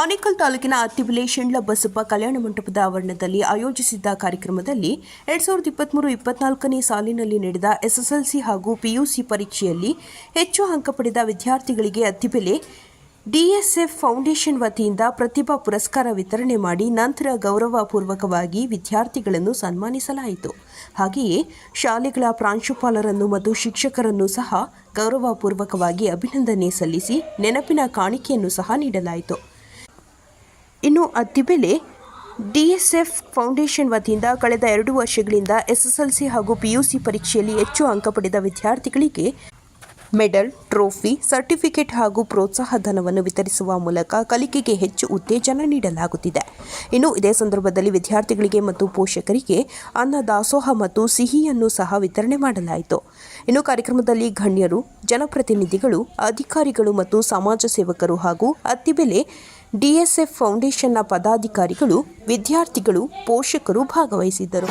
ಆನೇಕಲ್ ತಾಲೂಕಿನ ಅತ್ತಿಬೆಲೆ ಶೆಂಡ್ಲ ಬಸಪ್ಪ ಕಲ್ಯಾಣ ಮಂಟಪದ ಆವರಣದಲ್ಲಿ ಆಯೋಜಿಸಿದ್ದ ಕಾರ್ಯಕ್ರಮದಲ್ಲಿ 2023-24ನೇ ಸಾಲಿನಲ್ಲಿ ನಡೆದ ಎಸ್ಎಸ್ಎಲ್ಸಿ ಹಾಗೂ ಪಿಯುಸಿ ಪರೀಕ್ಷೆಯಲ್ಲಿ ಹೆಚ್ಚು ಅಂಕ ಪಡೆದ ವಿದ್ಯಾರ್ಥಿಗಳಿಗೆ ಅತ್ತಿಬೆಲೆ ಡಿಎಸ್ಎಫ್ ಫೌಂಡೇಶನ್ ವತಿಯಿಂದ ಪ್ರತಿಭಾ ಪುರಸ್ಕಾರ ವಿತರಣೆ ಮಾಡಿ ನಂತರ ಗೌರವಪೂರ್ವಕವಾಗಿ ವಿದ್ಯಾರ್ಥಿಗಳನ್ನು ಸನ್ಮಾನಿಸಲಾಯಿತು. ಹಾಗೆಯೇ ಶಾಲೆಗಳ ಪ್ರಾಂಶುಪಾಲರನ್ನು ಮತ್ತು ಶಿಕ್ಷಕರನ್ನು ಸಹ ಗೌರವಪೂರ್ವಕವಾಗಿ ಅಭಿನಂದನೆ ಸಲ್ಲಿಸಿ ನೆನಪಿನ ಕಾಣಿಕೆಯನ್ನು ಸಹ ನೀಡಲಾಯಿತು. ಇನ್ನು ಅತ್ತಿಬೆಲೆ ಡಿಎಸ್ಎಫ್ ಫೌಂಡೇಶನ್ ವತಿಯಿಂದ ಕಳೆದ 2 ವರ್ಷಗಳಿಂದ ಎಸ್ಎಸ್ಎಲ್ಸಿ ಹಾಗೂ ಪಿಯುಸಿ ಪರೀಕ್ಷೆಯಲ್ಲಿ ಹೆಚ್ಚು ಅಂಕ ಪಡೆದ ವಿದ್ಯಾರ್ಥಿಗಳಿಗೆ ಮೆಡಲ್, ಟ್ರೋಫಿ, ಸರ್ಟಿಫಿಕೇಟ್ ಹಾಗೂ ಪ್ರೋತ್ಸಾಹ ಧನವನ್ನು ವಿತರಿಸುವ ಮೂಲಕ ಕಲಿಕೆಗೆ ಹೆಚ್ಚು ಉತ್ತೇಜನ ನೀಡಲಾಗುತ್ತಿದೆ. ಇನ್ನು ಇದೇ ಸಂದರ್ಭದಲ್ಲಿ ವಿದ್ಯಾರ್ಥಿಗಳಿಗೆ ಮತ್ತು ಪೋಷಕರಿಗೆ ಅನ್ನ ದಾಸೋಹ ಮತ್ತು ಸಿಹಿಯನ್ನು ಸಹ ವಿತರಣೆ ಮಾಡಲಾಯಿತು. ಇನ್ನು ಕಾರ್ಯಕ್ರಮದಲ್ಲಿ ಗಣ್ಯರು, ಜನಪ್ರತಿನಿಧಿಗಳು, ಅಧಿಕಾರಿಗಳು ಮತ್ತು ಸಮಾಜ ಸೇವಕರು ಹಾಗೂ ಅತ್ತಿಬೆಲೆ ಡಿಎಸ್ಎಫ್ ಫೌಂಡೇಶನ್ನ ಪದಾಧಿಕಾರಿಗಳು, ವಿದ್ಯಾರ್ಥಿಗಳು, ಪೋಷಕರು ಭಾಗವಹಿಸಿದ್ದರು.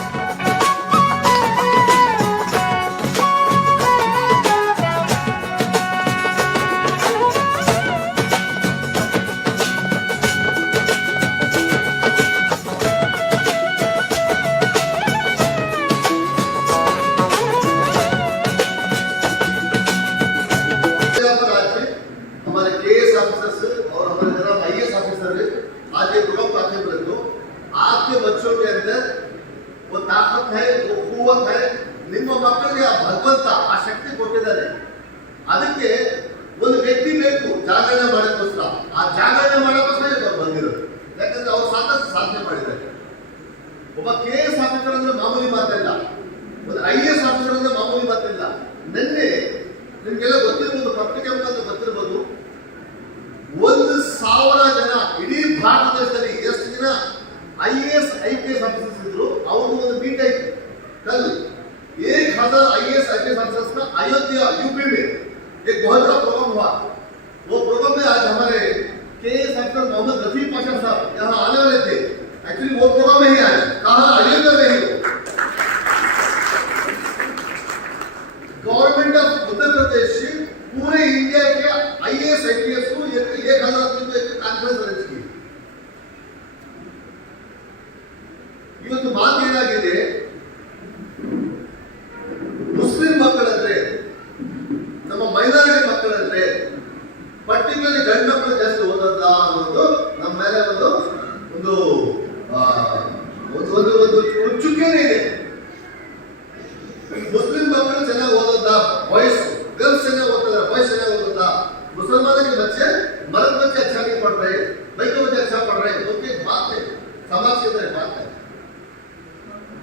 आज के आपके बच्चों के अंदर वो ताकत है, वो कुव्वत है. ನಿಮ್ಮ ಮಕ್ಕಳಿಗೆ ಆ ಭಗವಂತ ಆ ಶಕ್ತಿ ಕೊಟ್ಟಿದ್ದಾರೆ. ಅದಕ್ಕೆ ಒಂದು ವ್ಯಕ್ತಿ ಬೇಕು ಜಾಗರಣೆ ಮಾಡೋಕ್ಕೋಸ್ಕರ. ಆ ಜಾಗರಣೆ ಮಾಡೋಕ್ಕೋಸ್ಕರ ಅವ್ರು ಬಂದಿರೋದು. ಯಾಕಂದ್ರೆ ಅವ್ರು ಸಾಧನೆ ಮಾಡಿದ್ದಾರೆ. ಒಬ್ಬ KS ಆಫೀಸರ್ ಅಂದ್ರೆ ಮಾಮೂಲಿ ಮಾತಿಲ್ಲ, ಒಂದು IAS ಆಫೀಸರ್ ಅಂದ್ರೆ ಮಾಮೂಲಿ ಮಾತಿಲ್ಲ. ನಿನ್ನೆ ನಿಮ್ಗೆಲ್ಲ ಗೊತ್ತಿರ್ಬೋದು, ಪತ್ರಿಕೆ ಮುಖಾಂತರ ಗೊತ್ತಿರ್ಬೋದು, 1,000 ಜನ ಇಡೀ ಭಾರತ ದೇಶದಲ್ಲಿ ಎಷ್ಟು ಜನ IAS IPS ಆಫೀಸರ್ಸ್ ಇದ್ರು ಅವ್ರದ್ದು ಒಂದು ಮೀಟ್ ಆಯ್ತು. कल 1,000 IAS IPS ऑफिसर्स का अयोध्या यूपी में एक बहुत बड़ा प्रोग्राम हुआ. वो प्रोग्राम में आज हमारे KS ऑफिसर मोहम्मद रफी पाशा साहब यहाँ आने वाले थे. एक्चुअली वो प्रोग्राम में ही आए, कहा अयोध्या में ही. गवर्नमेंट ऑफ उत्तर प्रदेश पूरे इंडिया के IAS IPS को 1,000 ಕಾನ್ಫರೆನ್ಸ್ ಅರೇಂಜ್ की. ಇವತ್ತು ಮಾತೇನಾಗಿದೆ, ಮುಸ್ಲಿಂ ಮಕ್ಕಳಂದ್ರೆ, ನಮ್ಮ ಮೈನಾರಿಟಿ ಮಕ್ಕಳಂದ್ರೆ, ಪರ್ಟಿಕ್ಯುಲರ್ಲಿ ಗಂಡು ಮಕ್ಕಳು ಜಾಸ್ತಿ ಓದಲ್ಲ ಅನ್ನೋದು ನಮ್ಮ ಮೇಲೆ ಒಂದು ಚುಕ್ಕೆನೇ ಇದೆ. ಮುಸ್ಲಿಂ ಮಕ್ಕಳು ಚೆನ್ನಾಗಿ ಓದೋದ, ಬಾಯ್ಸ್ गर्ल्स ಚೆನ್ನಾಗಿ ಓದ್ತಾರೆ, ಬಾಯ್ಸ್ ಚೆನ್ನಾಗಿ ಓದೋದ. मुसलमानों के बच्चे मर्द बच्चे अच्छा नहीं पढ़ रहे, लड़के बच्चे अच्छा पढ़ रहे, तो एक बात है, समाज के अंदर बात है.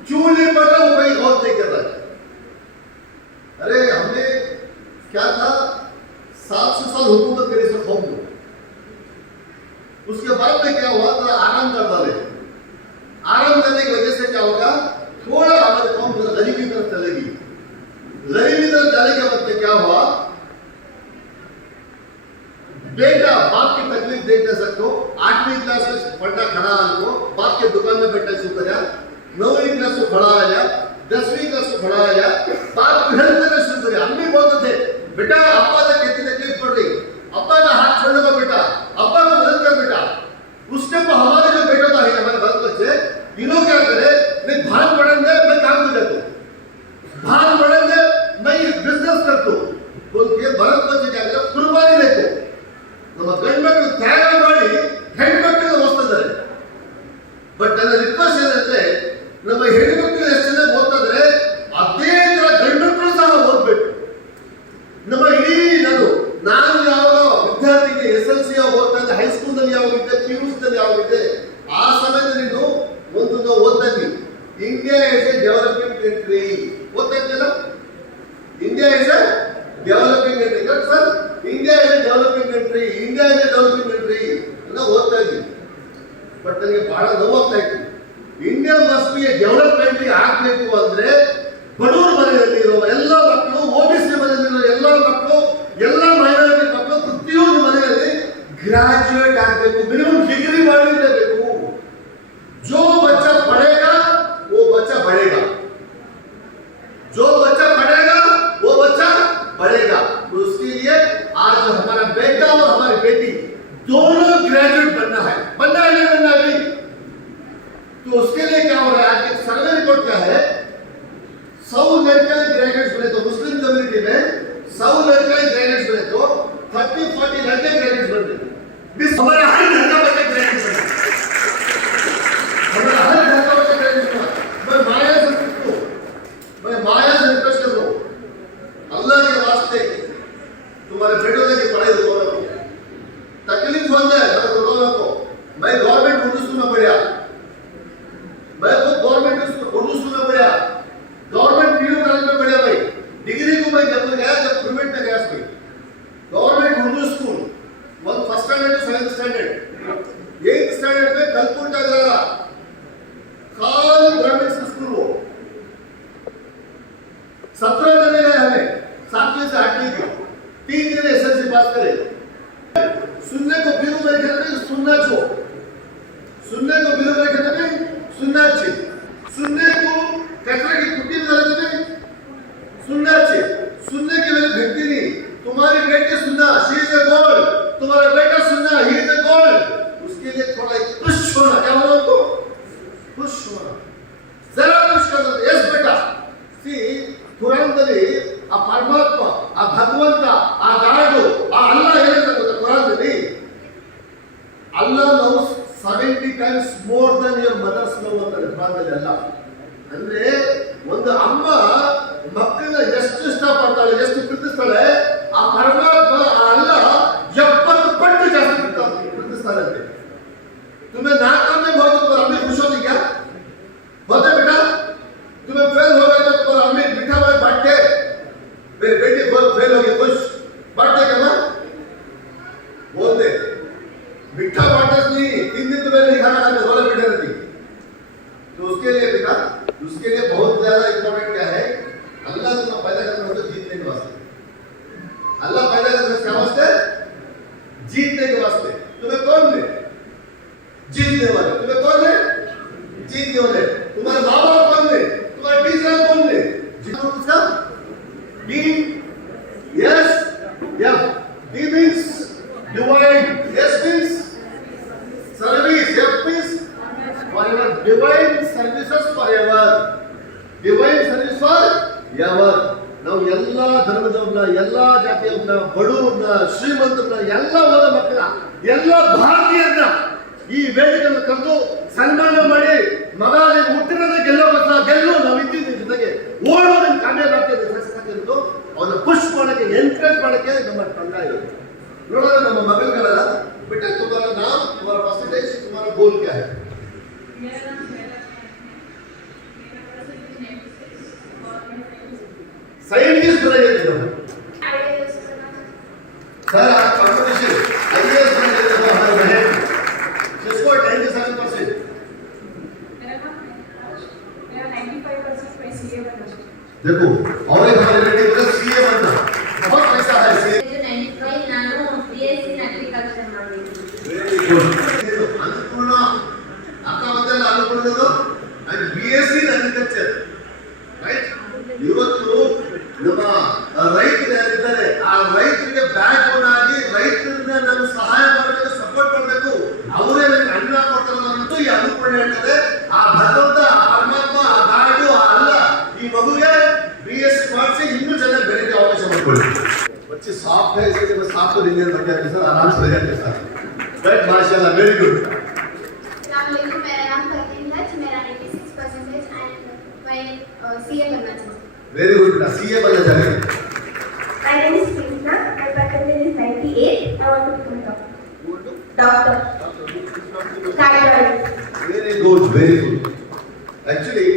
क्यों नहीं पढ़ रहा वो कोई गौर नहीं कर रहा. अरे हमने क्या था, 700 साल हुकूमत करी इस कौम को. उसके बाद में क्या हुआ, थोड़ा आराम कर डाले. आराम करने की वजह से क्या होगा, थोड़ा हमारी कौम गरीबी की तरफ चलेगी. गरीबी तरफ जाने के बाद में क्या हुआ, बेटा बाप की तकलीफ देख नहीं सकते. 8वीं क्लास में पढ़ना खड़ा आपको, बाप के दुकान में बैठा शुरू कर, 9वीं क्लास में खड़ा आया, 10वीं क्लास में खड़ा आया, बाप को हेल्प करना शुरू कर. हम भी बोलते थे बेटा अब्बा तक कितनी तकलीफ पड़ रही, अब्बा का हाथ छोड़ने का बेटा, अब्बा को मदद कर बेटा. उसके बाद हमारे जो बेटा था हमारे भारत बच्चे, इन्हों क्या करे, नहीं भारत पढ़ेंगे मैं काम कर देता हूँ, भारत पढ़ेंगे मैं बिजनेस करता हूँ बोल के भारत बच्चे क्या करे, कुर्बानी देते. ನಮ್ಮ ಗಂಡ್ಮಕ್ಳು ತ್ಯಾಗ ಮಾಡಿ ಹೆಣ್ಮಕ್ಳಿಗೆ ಓದ್ತಿದ್ದಾರೆ. ಬಟ್ ನನ್ನ ರಿಕ್ವೆಸ್ಟ್ ಏನಂದ್ರೆ, ನಮ್ಮ ಹೆಣ್ಮಕ್ಳು ಎಷ್ಟು ಜನ ಓದ್ತಿದ್ರೆ ಅದೇ ತರ ಗಂಡ್ಮಕ್ಳು ಸಹ ಓದ್ಬೇಕು. ನಮ್ಮ ಇಡೀ ನಾನು ಯಾವಾಗ ವಿದ್ಯಾರ್ಥಿಗೆ SSLC ಓದ್ತಾ ಇದ್ದೆ, ಹೈಸ್ಕೂಲ್ ನಲ್ಲಿ ಯಾವಾಗ ಇದ್ದೆ, PUC ನಲ್ಲಿ ಯಾವಾಗ ಇದ್ದೆ, ಆ ಸಮಯದಲ್ಲಿ ನೀನು ಒಂದು ಓದ್ತಾ ಇದ್ವಿ, India is a developing country ಓದ್ತಾ ಇದ್ದಲ್ಲ. India is a developing country sir, India is a developing country, India is a developing country ಅಂತ ಓದ್ತಾ ಇದ್ವಿ. ಬಟ್ ನನಗೆ ಬಹಳ ನೋವಾಗ್ತಾ ಇತ್ತು. India must be a develop country ಆಗ್ಬೇಕು ಅಂದ್ರೆ ಬಡವರ ಮನೆಯಲ್ಲಿ ಇರೋ ಎಲ್ಲ ಮಕ್ಕಳು, OBC ಮನೆಯಲ್ಲಿರೋ ಎಲ್ಲ ಮಕ್ಕಳು, ಎಲ್ಲ ಮೈನಾರಿಟಿ ಮಕ್ಕಳು ಪ್ರತಿಯೊಂದು ಮನೆಯಲ್ಲಿ ಗ್ರಾಜುಯೇಟ್ ಆಗಬೇಕು, ಮಿನಿಮಮ್ ಡಿಗ್ರಿ ಮಾಡಿರಬೇಕು. जो बच्चा पढ़ेगा वो बच्चा बढ़ेगा, जो बच्चा पढ़ेगा वो बच्चा बढ़ेगा. तो उसके लिए आज हमारा बेटा और हमारी बेटी दोनों ग्रेजुएट बनना है. भाई गवर्नमेंट उर्दू सुनना पड़ेगा, मैं खुद गवर्नमेंट उर्दू सुनना पड़ेगा, गवर्नमेंट पीयू कॉलेज में पढ़ा भाई, डिग्री को मैं जब गया जब प्रीमेड में गया भाई, government Urdu school one first standard to 7th standard 8th standard में कलपुर जागरा खाली ग्रामीण स्कूल वो 17 जने गए हमें 7वीं से 8वीं के 3 जने एसएससी पास करे। सुनने को बिरु मेरे ख्याल में सुनना छो, सुनने को बिरु मेरे ख्याल में सुनना चाहिए, सुनने को कचरा की कुटी में डालते में सुनना चाहिए, सुनने की मेरी व्यक्ति नहीं, तुम्हारी बेटी सुनना शी इज अ गॉड, तुम्हारा बेटा सुनना ही इज अ गॉड, उसके लिए थोड़ा पुश होना, क्या बोलो तो पुश होना, जरा पुश कर दो, यस बेटा सी ಕುರಾನ್ದಲ್ಲಿ ಆ ಪರಮಾತ್ಮ ಆ ಭಗವಂತ ಆ ಗಾಡು ಆ ಅಲ್ಲ ಹೇಳ್ತಾರೆ ಗೊತ್ತಾ ಕುರಾನ್ದಲ್ಲಿ ಅಲ್ಲಾ loves 70 times more than your mother's love ಅಂತಾರೆ ಕುರಾನ್ದಲ್ಲಿ ಅಲ್ಲ ಅಂದ್ರೆ ಒಂದು ಅಮ್ಮ ಮಕ್ಕಳನ್ನ ಎಷ್ಟು ಇಷ್ಟಪಡ್ತಾಳೆ ಎಷ್ಟು ಪ್ರೀತಿಸ್ತಾಳೆ ಆ ಪರಮಾತ್ಮ ಆ ಅಲ್ಲ 70 ಪಟ್ಟು ಜಾಸ್ತಿ ಪ್ರೀತಿಸ್ತಾಳೆ ಅಂತೆ तुम्हें नाक में बहुत तो अम्मी खुश होती क्या होते बेटा तुम्हें फेल हो गए तो तुम्हारा अम्मी मीठा भाई बांट के मेरी बेटी फेल हो गई खुश बांटते क्या ना बोलते मीठा बांटते नहीं 3 दिन तुम्हें नहीं खाना खाने वाले बेटे रहती तो उसके लिए बेटा उसके लिए बहुत ज्यादा इंपॉर्टेंट क्या है अल्लाह तुम्हें पैदा करना हो तो जीतने के वास्ते अल्लाह पैदा करना क्या वास्ते जीतने के वास्ते तुम्हें कौन दे जीतने वाले तुम्हें कौन है जीतने वाले तुम्हारे माँ बाप कौन है तुम्हारे टीचर कौन है जीतने उसका डी यस या D means divine yes means service F means forever divine services forever divine service for ever ನಾವು ಎಲ್ಲಾ ಧರ್ಮದವರನ್ನ ಎಲ್ಲಾ ಜಾತಿಯವರನ್ನ ಬಡವರನ್ನ ಶ್ರೀಮಂತರನ್ನ ಎಲ್ಲಾ ಹೋದ ಮಕ್ಕಳ ಎಲ್ಲಾ ಭಾರತೀಯರನ್ನ ಈ ವೇದಿಕೆಯನ್ನು ಕರೆದು ಸನ್ಮಾನ ಮಾಡಿ ಮಗ ನೀವು ಹುಟ್ಟಿರೋದೇ ಗೆಲ್ಲೋ ನಾವು ಇದ್ದೀವಿ ಜೊತೆಗೆ ಓಡೋದನ್ನು ಕಾಮ್ಯಾಬ್ ಆಗ್ತದೆ ಸಕ್ಸಸ್ ಅವನ್ನ ಪುಷ್ ಮಾಡಕ್ಕೆ ಎನ್ಕರೇಜ್ ಮಾಡಕ್ಕೆ ನಮ್ಮ ತಂಡ ಇರುತ್ತೆ ನೋಡೋಣ ನಮ್ಮ ಮಗಳುಗಳೆಲ್ಲ बेटा तुम्हारा नाम तुम्हारा परसेंटेज तुम्हारा गोल क्या है साइंटिस्ट बनाइए सर आप कंपटीशन आईएएस बनाइए हमारे बहन जिसको 97%। मेरा 95% मैं सीए बनना चाहती हूँ। देखो और एक हमारे बेटे को सीए बनना बहुत पैसा है सीए। जो 95 नानो बीएससी इन एग्रीकल्चर ಮಾಡಿ। Very good. ಅನ್ನಪೂರ್ಣ ಅಕ್ಕ ಮೊದಲ ಅನ್ನಪೂರ್ಣದು and BSc in agriculture right ಇವತ್ತು ನಮ್ಮ ರೈತರು ಯಾರಿದ್ದಾರೆ ಆ ರೈತರಿಗೆ ಬ್ಯಾಕ್ ಬೋನ್ ಆಗಿ ರೈತರನ್ನ ನಾವು ಸಹಾಯ ಮಾಡಬೇಕು ಸಪೋರ್ಟ್ ಮಾಡಬೇಕು ಅವರೇ ನಮಗೆ ಅನ್ನ ಕೊಡ್ತಾರಲ್ಲ ಅನ್ನೋದು ಈ ಅನ್ನಪೂರ್ಣ ಹೇಳ್ತಾರೆ ಆ ಭಗವಂತ ಪರಮಾತ್ಮ ಆ ಗಾಡು ಆ ಅಲ್ಲ ಈ ಮಗುಗೆ ಬಿಎಸ್ಸಿ ಮಾಡಿಸಿ ಇನ್ನೂ ಚೆನ್ನಾಗಿ ಬೆಳೆಯಕ್ಕೆ ಅವಕಾಶ ಮಾಡಿಕೊಳ್ಳಿ बच्चे साफ है इसके लिए साफ तो इंडियन बन जाएंगे सर आराम से जाएंगे सर राइट माशाल्लाह वेरी गुड अस्सलाम वालेकुम मेरा नाम फरदीन है मेरा 96% एंड मैं सीए बनना चाहती हूँ वेरी गुड बेटा सीए बनना चाहते हैं My name is Krishna my percentage is 98 I want to become doctor cardiologist very good actually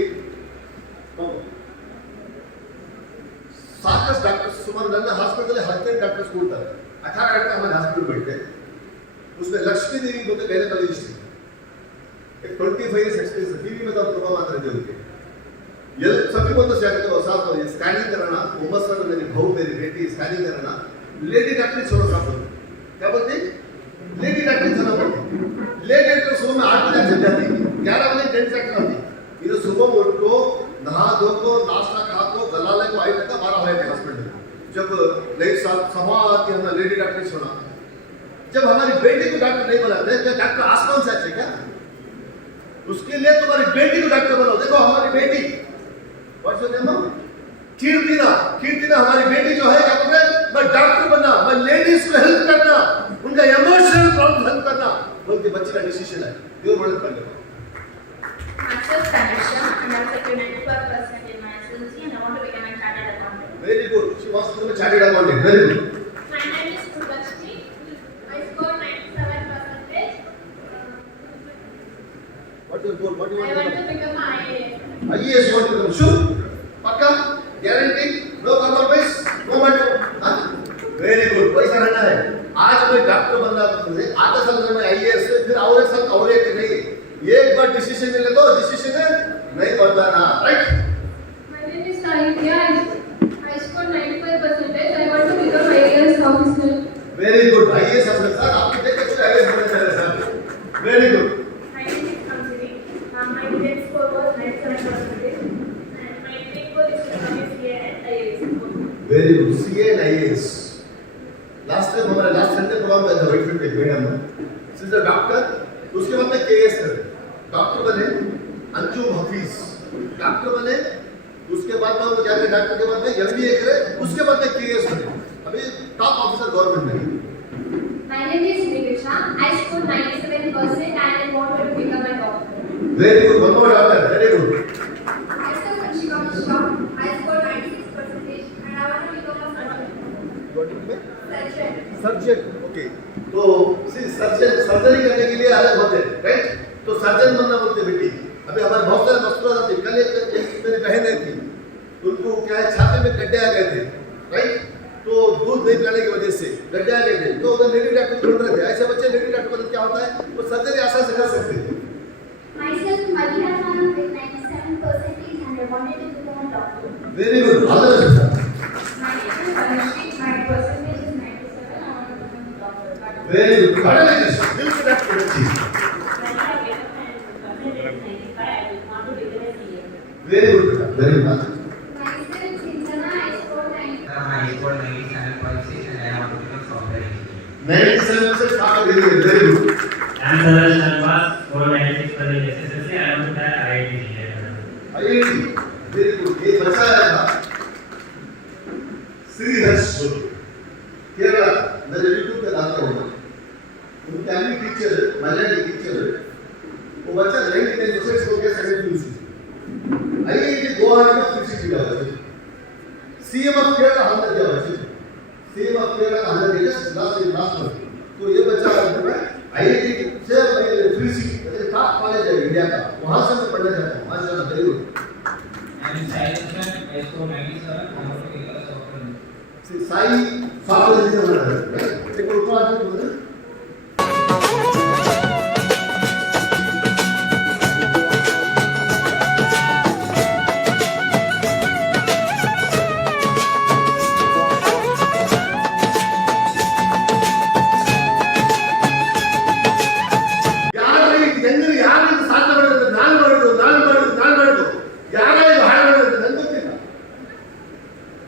साकस डॉक्टर सुमन नन्ना हॉस्पिटल में 18 डॉक्टर्स को होता है 18 डॉक्टर हमारे हॉस्पिटल में बैठते हैं उसमें लक्ष्मी देवी बोलते गायनेकोलॉजिस्ट एक 25 इयर्स एक्सपीरियंस टीवी में तो प्रोग्राम आते रहते उनके ये सभी को तो साथ में स्कैनिंग कराना उमस में मेरी बहू मेरी बेटी स्कैनिंग कराना लेडी डॉक्टर छोड़ो साथ में क्या बोलते लेडी डॉक्टर जाना पड़ती लेडी डॉक्टर सुबह में 8 बजे चल जाती 11 बजे टेंट सेक्टर आती इधर सुबह उठ को नहा धो को नाश्ता खा को गलाले को आई तक 12 बजे हॉस्पिटल जब नई सभा आती है लेडी डॉक्टर छोड़ा जब हमारी बेटी को डॉक्टर नहीं बनाते क्या डॉक्टर आसमान से आते क्या उसके लिए तुम्हारी बेटी को डॉक्टर बनाओ देखो हमारी बेटी व्हाट्स योर नेम कीर्तिना हमारी बेटी जो है क्या बोलते हैं मैं डॉक्टर बनना मैं लेडीज को हेल्प करना उनका इमोशनल प्रॉब्लम हेल्प करना बल्कि बच्चे का डिसीजन है प्योर मदद करने का Myself Tanisha and I have 94% in my SLC and I want to become a chartered accountant. Very good. She wants to become a chartered accountant. Very good. My name is Purvashri I scored 97% What is goal? What do you I want want to to become an IAS. become? IAS want to become. Sure? Pakka? Guarantee? No compromise? No matter? हाँ? Very good. पैसा रहना है. आज मैं doctor बनना है. आधा साल में IAS से फिर और एक साल और एक नहीं. एक बार डिसीजन ले लो, डिसीजन नहीं बदलना. Right? My name is Sahitya. I scored 95%. I want to become IAS officer. Very good. IAS officer. Sir आपके देख के IAS बनना चाहिए sir. Very good. My name is Kamsini. My test score was 97%. And my main goal is to become a CA and IAS. Very good. CA and IAS. Last time हमारा last Sunday programme था white field पे madam ने. She's a doctor. उसके बाद में KS करे. Doctor बने Anjum Hafeez. Doctor बने उसके बाद में वो जाके डॉक्टर के बाद में MBA करे. उसके बाद में KS बने. अभी टॉप ऑफिसर गवर्नमेंट में. My name is Nivisha. I scored 97% and I wanted to become a doctor. Very good. One more doctor. Very good. Myself Vanshika Mishra. I scored 96% and I want to become a surgeon. What is it? Surgeon. Surgeon. Okay. तो surgeon surgery करने के लिए अलग होते हैं, right? तो surgeon बनना बोलते हैं बेटी. अभी हमारे बहुत सारे मस्कुरा थे. कल एक मेरी बहन थी. उनको क्या है छाती में गड्ढे आ गए थे, राइट? तो दूध नहीं पिलाने की वजह से गड्ढे आ गए थे. तो उधर लेडी डॉक्टर ढूंढ रहे थे. ऐसे बच्चे लेडी डॉक्टर को क्या होता है? वो सर्जरी आसान से कर सकते हैं. Myself Madhya Khan with 97% and I wanted to become a doctor. Very good. All the best. My name is Anushri. My percentage is 97. I want to become a doctor. But very good. Congratulation. दिल से doctor बच्ची. when I get up and percentage is 95, I will want to become a CA. Very good. Very good. Myself Sinjana. I scored 90. I scored 97.6 and I want to become software engineer. 97 से start कर दिए. Very good. I'm Saraj Sharma, scored 96% SSLC. I want to try IIT JII. IIT. Very good. ये बच्चा है ना श्रीहर्ष केरला. मैं YouTube पे डालता हूँ. उनके फैमिली टीचर है, मलयाली टीचर है. वो बच्चा 99% हो गया सेकंड पीयूसी. IIT गोवा में 360 का बच्चा. CM ऑफ केरला 100 दिया बच्चे. CM ऑफ केरला 100 दिया लास्ट में. तो ये बच्चा है IIT से 360 टॉप कॉलेज है इंडिया का. वहां से मैं पढ़ने जाता हूँ. माशाल्लाह. Very good. And in science, I scored 97 and I want to become a software engineer. Sai software engineer बना है. एक और आदमी बोल रहे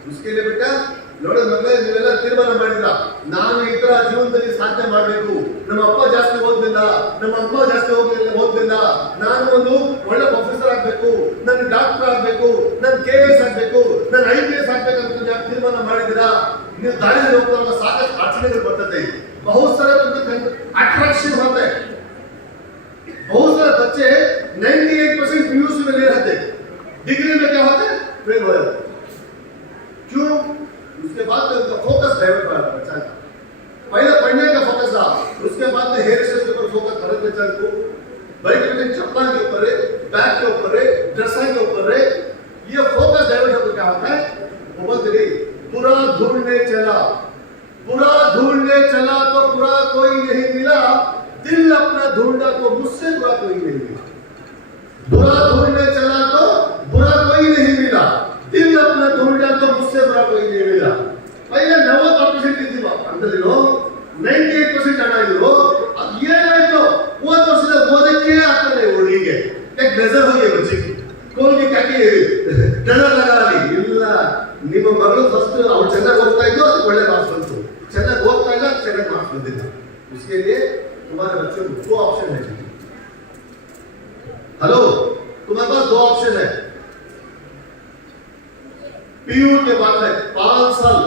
उसके लिए बेटा ನೋಡು ಮಕ್ಕಳೇ ನೀವೆಲ್ಲ ತೀರ್ಮಾನ ಮಾಡಿದ್ರಾ ನಾನು ಈ ತರ ಜೀವನದಲ್ಲಿ ಸಾಧನೆ ಮಾಡಬೇಕು. ನಮ್ಮ ಅಪ್ಪ ಜಾಸ್ತಿ ಓದಲಿಲ್ಲ, ನಮ್ಮ ಅಮ್ಮ ಜಾಸ್ತಿ ಓದಲಿಲ್ಲ. ನಾನು ಒಂದು ಒಳ್ಳೆ ಪ್ರೊಫೆಸರ್ ಆಗಬೇಕು, ನಾನು ಡಾಕ್ಟರ್ ಆಗಬೇಕು, ನಾನು KS ಆಗಬೇಕು, ನಾನು IPS ಆಗಬೇಕು ಅಂತ ನೀವು ತೀರ್ಮಾನ ಮಾಡಿದಿರಾ. ನೀವು ದಾರಿಯಲ್ಲಿ ಹೋಗುವಾಗ ಸಾಕಷ್ಟು ಅಡಚಣೆಗಳು ಬರ್ತದೆ. बहुत सारे अट्रैक्शन होता है. बहुत सारे बच्चे 98% पीयूसी में ले रहते, डिग्री में क्या होता है? फेल हो जाते. क्यों? उसके बाद में उनका फोकस डाइवर्ट हो जाता है बच्चा का. पहले पढ़ने का फोकस था, उसके बाद में हेयर स्टाइल के ऊपर फोकस कर बच्चा को. बाइक में चप्पल के ऊपर है, बैग के ऊपर है, ड्रेसिंग के ऊपर है. ये फोकस डाइवर्ट होकर क्या होता है? वो बोलते नहीं पूरा ढूंढने चला तो पूरा कोई नहीं मिला. दिल अपना ढूंढा तो मुझसे बुरा कोई नहीं मिला. बुरा ढूंढने चला तो बुरा कोई नहीं मिला. दिल अपना ढूंढा तो मुझसे बुरा कोई नहीं मिला. पहले 90% ಇದ್ದೀವಿ ಅಂತಂದಿರೋ 98% ಹಣ ಇದ್ರು. ಅದು ಏನಾಯ್ತು? 30 ವರ್ಷದ ಓದಕ್ಕೆ ಆಗ್ತದೆ ಹುಡುಗಿಗೆ. ಯಾಕೆ ನಜರ್ ಹೋಗಿ ಬಚ್ಚಿ ಕೋಲ್ಗೆ ಕಾಕಿ ನಜರ್ ಲಗಾಲಿ ಇಲ್ಲ. ನಿಮ್ಮ ಮಗಳು ಫಸ್ಟ್ ಅವ್ರು ಚೆನ್ನಾಗಿ ಓದ್ತಾ ಇದ್ದು ಅದಕ್ಕೆ ಒಳ್ಳೆ ಮಾರ್ಕ್ಸ್ ಬಂತು. ಚೆನ್ನಾಗಿ ಓದ್ತಾ ಇಲ್ಲ ಚೆನ್ನಾಗಿ ಮಾರ್ಕ್ಸ್ ಬಂದಿಲ್ಲ. उसके लिए तुम्हारे बच्चों को 2 ऑप्शन है. हेलो, तुम्हारे पास 2 ऑप्शन है. पीयू के बाद में 5 साल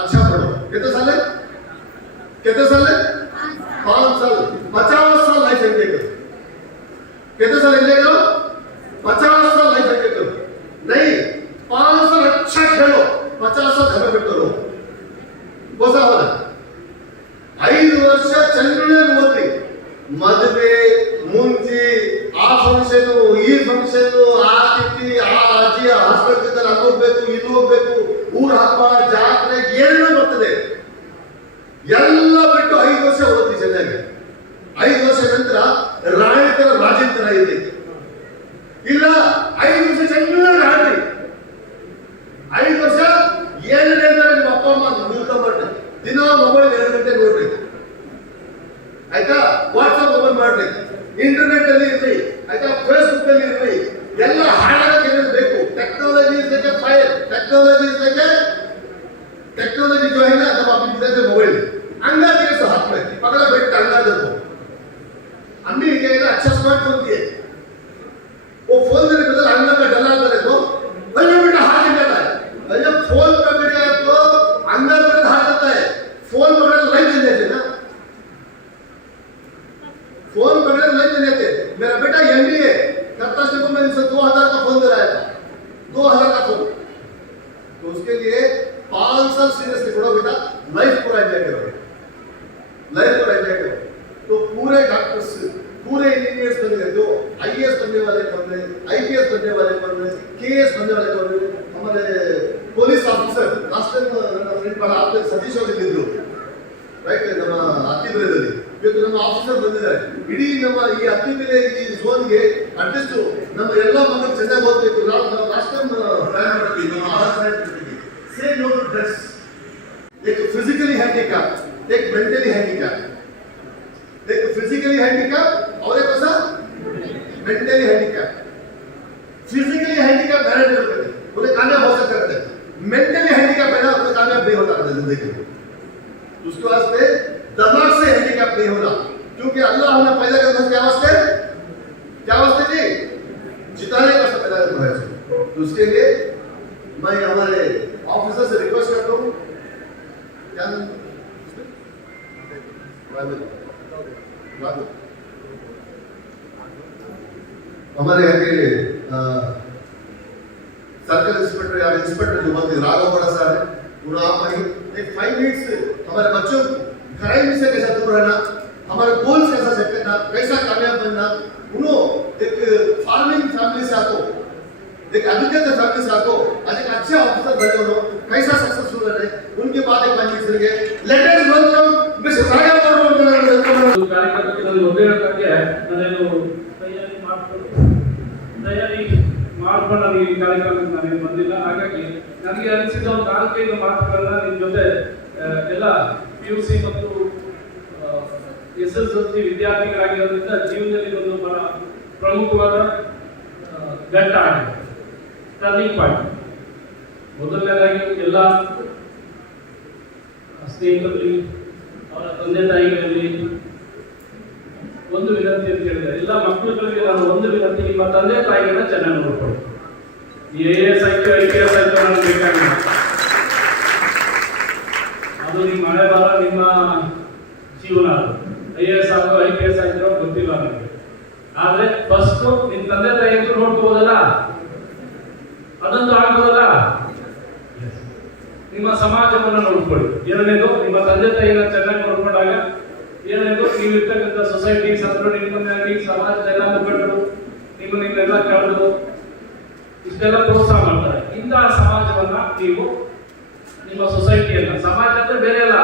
अच्छा पढ़ो. कितने साल है? 5 साल. 50 साल लाइफ एंजॉय करो. कितने साल एंजॉय करो? 50 साल लाइफ एंजॉय करो. नहीं, 5 साल अच्छा खेलो, 50 साल घर में करो. कैसा होना? 5 ವರ್ಷ ಚಂದ್ರನೇ ಓದಿ ಮದುವೆ ಮುಂಜಿ ಫಂಕ್ಷನ್, ಈ ಫಂಕ್ಷನ್, ಆ ತಿಥಿ, ಆ ಅಜ್ಜಿ ಹಾಸ್ಪಿಟಲ್ ಅಲ್ಲಿ ಹೋಗ್ಬೇಕು, ಇದು ಹೋಗ್ಬೇಕು, ಊರ ಹಬ್ಬ, ಜಾತ್ರೆ ಏನೇನೋ ಬರ್ತದೆ. ಎಲ್ಲ ಬಿಟ್ಟು 5 ವರ್ಷ ಓದಿ ಚೆನ್ನಾಗಿ. 5 ವರ್ಷ ನಂತರ ರಾಣಿ ತರ ರಾಜನ್ ತರ ಇದೆ. ಇಲ್ಲ 5 ವರ್ಷ ಚೆನ್ನಾಗಿ ಆಡ್ರಿ. 5 ವರ್ಷ ಏನೇನೇ ಅಂದ್ರೆ ನಿಮ್ಮ ಅಪ್ಪ ಅಮ್ಮ ನಿಲ್ಕೊಂಡ್ಬರ್ರಿ. ದಿನ ಮೊಬೈಲ್ 2 ಗಂಟೆ ನೋಡ್ರಿ, ಆಯ್ತಾ? ವಾಟ್ಸ್ಆಪ್ ಓಪನ್ ಮಾಡ್ರಿ, ಇಂಟರ್ನೆಟ್ ಅಲ್ಲಿ ಇರ್ರಿ, ಆಯ್ತಾ? ಫೇಸ್ಬುಕ್ ಅಲ್ಲಿ ಇರ್ರಿ. ಎಲ್ಲ ಹಾಳಾಗಕ್ಕೆ ಏನೇನು ಬೇಕು? Technology is like A fire. Technology is like A technology जो है ना, जब आप इधर से मोबाइल अंदर के हाथ में पकड़ा बैठता अंदर देखो, अम्मी क्या है अच्छा स्मार्टफोन दिए, वो फोन देने बदल अंदर का डला करे तो भैया बेटा हाथ नहीं जाता है. भैया फोन पकड़े तो अंदर में हाथ जाता है. फोन पकड़े तो लाइट जल जाते ना, फोन पकड़े तो लाइट जल जाते. मेरा बेटा MBA करता से को मैंने 2000 का फोन दिलाया था, 2000 का फोन. तो उसके लिए 5 साल सीरियसली पढ़ो बेटा, लाइफ पूरा एंजॉय करो, लाइफ पूरा एंजॉय करो. तो पूरे डॉक्टर्स, पूरे इंजीनियर्स बन गए, जो IAS बनने वाले बन रहे, IPS बनने वाले बन रहे, KS बनने वाले बन रहे. हमारे पुलिस ऑफिसर लास्ट टाइम ನನ್ನ ಫ್ರೆಂಡ್ ಬಹಳ ಆಪ್ತ ಸತೀಶ್ ಅವರು ಇದ್ರು, ರೈಟ್? ನಮ್ಮ ಹತ್ತಿಬೆಲೆಯಲ್ಲಿ ಇವತ್ತು ನಮ್ಮ ಆಫೀಸರ್ ಬಂದಿದ್ದಾರೆ. ಇಡೀ ನಮ್ಮ ಈ ಹತ್ತಿಬೆಲೆ ಈ ಝೋನ್ಗೆ ಅಟ್ಲೀಸ್ಟ್ ನಮ್ಮ ಎಲ್ಲ ಮಕ್ಕಳು ಚೆನ್ನಾಗಿ ಓದಬೇಕು. ನಾವು ಲಾಸ್ಟ್ ಟೈಮ್ ಪ್ಲಾನ್ ಮಾಡ್ತೀವಿ, ನಮ್ಮ ಆರ್ say no to drugs. एक फिजिकली हैंडीकैप, एक मेंटली हैंडीकैप. एक फिजिकली हैंडीकैप और एक ऐसा mentally handicap. Physically handicap manage करते हैं, बोले कामयाब हो सकते हैं. मेंटली हैंडीकैप है ना, तो कामयाब नहीं होता है जिंदगी में. उसके वास्ते दिमाग से हैंडीकैप नहीं होना, क्योंकि अल्लाह हमें पैदा करना क्या वास्ते? क्या वास्ते जी? जिताने का पैदा करना है. तो उसके लिए मैं हमारे ऑफिसर से रिक्वेस्ट करता हूँ, क्या हमारे यहाँ के सर्कल इंस्पेक्टर या इंस्पेक्टर जो बनते राघव बड़ा साहब है, उन्होंने आप एक 5 मिनट्स हमारे बच्चों क्राइम से कैसा दूर रहना, हमारे गोल्स कैसा सेट करना, कैसा कामयाब बनना. उन्होंने एक फार्मिंग फैमिली से आते, एक एजुकेटेड फैमिली से आते, आज एक अच्छे ऑफिसर बने, उन्होंने कैसा सक्सेसफुल रहे, उनके बाद एक बात करेंगे. लेटेस्ट वेलकम मिस्टर राघव ಕಾರ್ಯಕ್ರಮಕ್ಕೆ ನಾನು ಮೊದಲನೇದಾಗಿ ನಾನೇನು ತಯಾರಿ ಮಾಡ್ಕೊಂಡು ನಾನು ಈ ಕಾರ್ಯಕ್ರಮಕ್ಕೆ ನಾನೇನು ಬಂದಿಲ್ಲ. ಹಾಗಾಗಿ ನನಗೆ ಅನಿಸಿದ ಒಂದು 4-5 ಮಾತುಗಳನ್ನ ನಿಮ್ಮ ಜೊತೆ ಎಲ್ಲ PUC ಮತ್ತು SSLC ವಿದ್ಯಾರ್ಥಿಗಳಾಗಿರೋದ್ರಿಂದ ಜೀವನದಲ್ಲಿ ಒಂದು ಬಹಳ ಪ್ರಮುಖವಾದ ಘಟ್ಟ ಆಗಿದೆ, ಟರ್ನಿಂಗ್ ಪಾಯಿಂಟ್. ಮೊದಲನೇದಾಗಿ ಎಲ್ಲ ಸ್ನೇಹಿತರಲ್ಲಿ, ಅವರ ತಂದೆ ತಾಯಿಗಳಲ್ಲಿ ಒಂದು ವಿನಂತಿ ಅಂತ ಹೇಳಿದೆ. ಎಲ್ಲ ಮಕ್ಕಳುಗಳಿಗೆ ನಾನು ಒಂದು ವಿನಂತಿ, ನಿಮ್ಮ ತಂದೆ ತಾಯಿಗಳನ್ನ ಚೆನ್ನಾಗಿ ನೋಡ್ಕೊಳ್ಳಿ. AS ಆಯ್ತು IPS ಆಯ್ತು ನನಗೆ ಬೇಕಾಗಿಲ್ಲ, ಅದು ನಿಮ್ಮ ಮನೆ ಬಾರ, ನಿಮ್ಮ ಜೀವನ. ಅದು IAS ಆಗೋ IPS ಆಗಿರೋ ಗೊತ್ತಿಲ್ಲ ನನಗೆ. ಆದ್ರೆ ಫಸ್ಟ್ ನಿಮ್ಮ ತಂದೆ ತಾಯಿ ಅಂತೂ ನೋಡ್ಕೋಬೋದಲ್ಲ, ಅದೊಂದು ಆಗ್ಬೋದಲ್ಲ. ನಿಮ್ಮ ಸಮಾಜವನ್ನು ನೋಡ್ಕೊಳ್ಳಿ. ಎರಡನೇದು ನಿಮ್ಮ ತಂದೆ ತಾಯಿನ ಚೆನ್ನಾಗಿ ನೋಡ್ಕೊಂಡಾಗ, ಎರಡನೇದು ನೀವು ಇರ್ತಕ್ಕಂಥ ಸೊಸೈಟಿ, ಸಂಘಟನೆ, ಸಮಾಜದೆಲ್ಲ ಮುಖಂಡರು ನಿಮ್ಮನ್ನೆಲ್ಲ ಕಳೆದು ಇಷ್ಟೆಲ್ಲ ಪ್ರೋತ್ಸಾಹ ಮಾಡ್ತಾರೆ. ಇಂತಹ ಸಮಾಜವನ್ನ ನೀವು, ನಿಮ್ಮ ಸೊಸೈಟಿಯನ್ನ, ಸಮಾಜ ಅಂದ್ರೆ ಬೇರೆ ಅಲ್ಲ,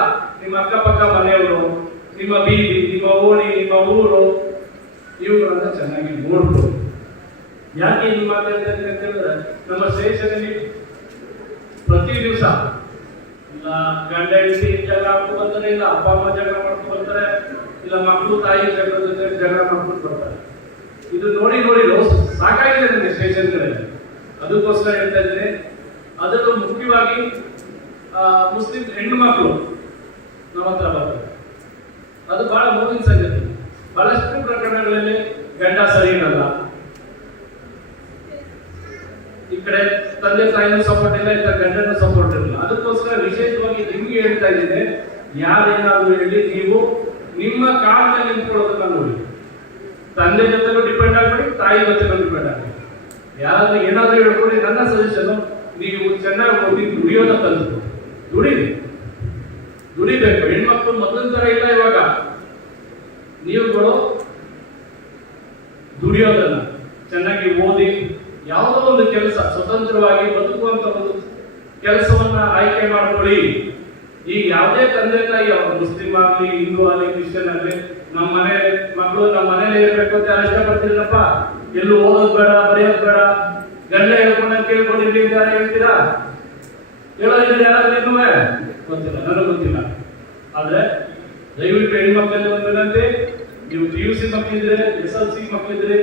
ನಿಮ್ಮ ಅಕ್ಕಪಕ್ಕ ಮನೆಯವರು, ನಿಮ್ಮ ಬೀದಿ, ನಿಮ್ಮ ಓಣಿ, ನಿಮ್ಮ ಊರು, ಇವುಗಳನ್ನ ಚೆನ್ನಾಗಿ ನೋಡ್ಕೊಳ್ಳಿ. ಯಾಕೆ ಈ ಮಾತು ಅಂತ ಹೇಳಿದ್ರೆ, ನಮ್ಮ ಸ್ಟೇಷನಲ್ಲಿ ಪ್ರತಿ ದಿವಸ ಇಲ್ಲ ಗಂಡ ಹೆಂಡತಿ ಜಗಳ ಮಾಡ್ಕೊಂಡು ಬರ್ತಾರೆ, ಇಲ್ಲ ಅಪ್ಪ ಅಮ್ಮ ಜಗಳ ಮಾಡ್ಕೊಂಡು ಬರ್ತಾರೆ, ಇಲ್ಲ ಮಕ್ಕಳು ತಾಯಿ ಜಗಳ ಮಾಡ್ಕೊಂಡು ಬರ್ತಾರೆ. ಇದು ನೋಡಿ ನೋಡಿ ಸಾಕಾಗಿದೆ ನನಗೆ ಸ್ಟೇಷನ್ಗಳಲ್ಲಿ. ಅದಕ್ಕೋಸ್ಕರ ಹೇಳ್ತಾ ಇದ್ದೇನೆ, ಅದರಲ್ಲೂ ಮುಖ್ಯವಾಗಿ ಮುಸ್ಲಿಂ ಹೆಣ್ಣು ಮಕ್ಕಳು ನಮ್ಮ ಹತ್ರ ಬರ್ತಾರೆ. ಅದು ಬಹಳ ನೋವಿನ ಸಂಗತಿ. ಬಹಳಷ್ಟು ಪ್ರಕರಣಗಳಲ್ಲಿ ಗಂಡ ಸರಿ ಇರಲ್ಲ, ಈ ಕಡೆ ತಂದೆ ತಾಯಿನೂ ಸಪೋರ್ಟ್ ಇಲ್ಲ, ಇಲ್ಲ ಗಂಡನೂ ಸಪೋರ್ಟ್ ಇರಲ್ಲ. ಅದಕ್ಕೋಸ್ಕರ ವಿಶೇಷವಾಗಿ ನಿಮ್ಗೆ ಹೇಳ್ತಾ ಇದ್ದೇನೆ, ಯಾರೇನಾದ್ರೂ ಹೇಳಿ ನೀವು ನಿಮ್ಮ ಕಾಲ ಮೇಲೆ ನಿಂತ್ಕೊಳ್ಳೋದನ್ನ ನೋಡಿ. ತಂದೆ ಜೊತೆಗೂ ಡಿಪೆಂಡ್ ಆಗ್ಬೇಡಿ, ತಾಯಿ ಜೊತೆಗೂ ಡಿಪೆಂಡ್ ಆಗ್ಬೇಡಿ. ಯಾರಾದ್ರೂ ಏನಾದ್ರೂ ಹೇಳ್ಕೊಳ್ಳಿ, ನನ್ನ ಸಜೆಷನ್ ನೀವು ಚೆನ್ನಾಗಿ ಓದಿ ದುಡಿಯೋದ ಕಲಿತು ದುಡಿಬೇಕು. ಹೆಣ್ಮಕ್ಳು ಮೊದಲಿನ ತರ ಇಲ್ಲ ಇವಾಗ. ನೀವುಗಳು ದುಡಿಯೋದನ್ನ, ಚೆನ್ನಾಗಿ ಓದಿ ಯಾವುದೋ ಒಂದು ಕೆಲಸ ಸ್ವತಂತ್ರವಾಗಿ ಬದುಕುವಂತ ಒಂದು ಕೆಲಸವನ್ನ ಆಯ್ಕೆ ಮಾಡ್ಕೊಳ್ಳಿ. ಈಗ ಯಾವುದೇ ತಂದೆ ತಾಯಿ ಅವರು ಮುಸ್ಲಿಂ ಆಗಲಿ, ಹಿಂದೂ ಆಗಲಿ, ಕ್ರಿಶ್ಚಿಯನ್ ಆಗಲಿ, ನಮ್ಮ ಮನೆ ಮಕ್ಕಳು ನಮ್ಮ ಮನೇಲಿ ಇರ್ಬೇಕು ಅಂತ ಯಾರು ಇಷ್ಟಪಡ್ತೀರಪ್ಪ? ಎಲ್ಲೂ ಓದೋದು ಬೇಡ, ಬರೆಯೋದು ಬೇಡ, ಗಂಡ ಹೇಳ್ಕೊಂಡ ಕೇಳ್ಕೊಂಡಿರ್ಲಿ ಅಂತ ಯಾರು ಹೇಳ್ತೀರಾ? ಹೇಳೋದಿಲ್ಲ ಯಾರಾದ್ರೂ ಇನ್ನೂ ಗೊತ್ತಿಲ್ಲ, ನನಗೆ ಗೊತ್ತಿಲ್ಲ. ಆದ್ರೆ ದಯವಿಟ್ಟು ಹೆಣ್ಮಕ್ಳಲ್ಲಿ ಒಂದು ವಿನಂತಿ, ನೀವು PUC ಮಕ್ಕಳಿದ್ರೆ, SLC ಮಕ್ಕಳಿದ್ರೆ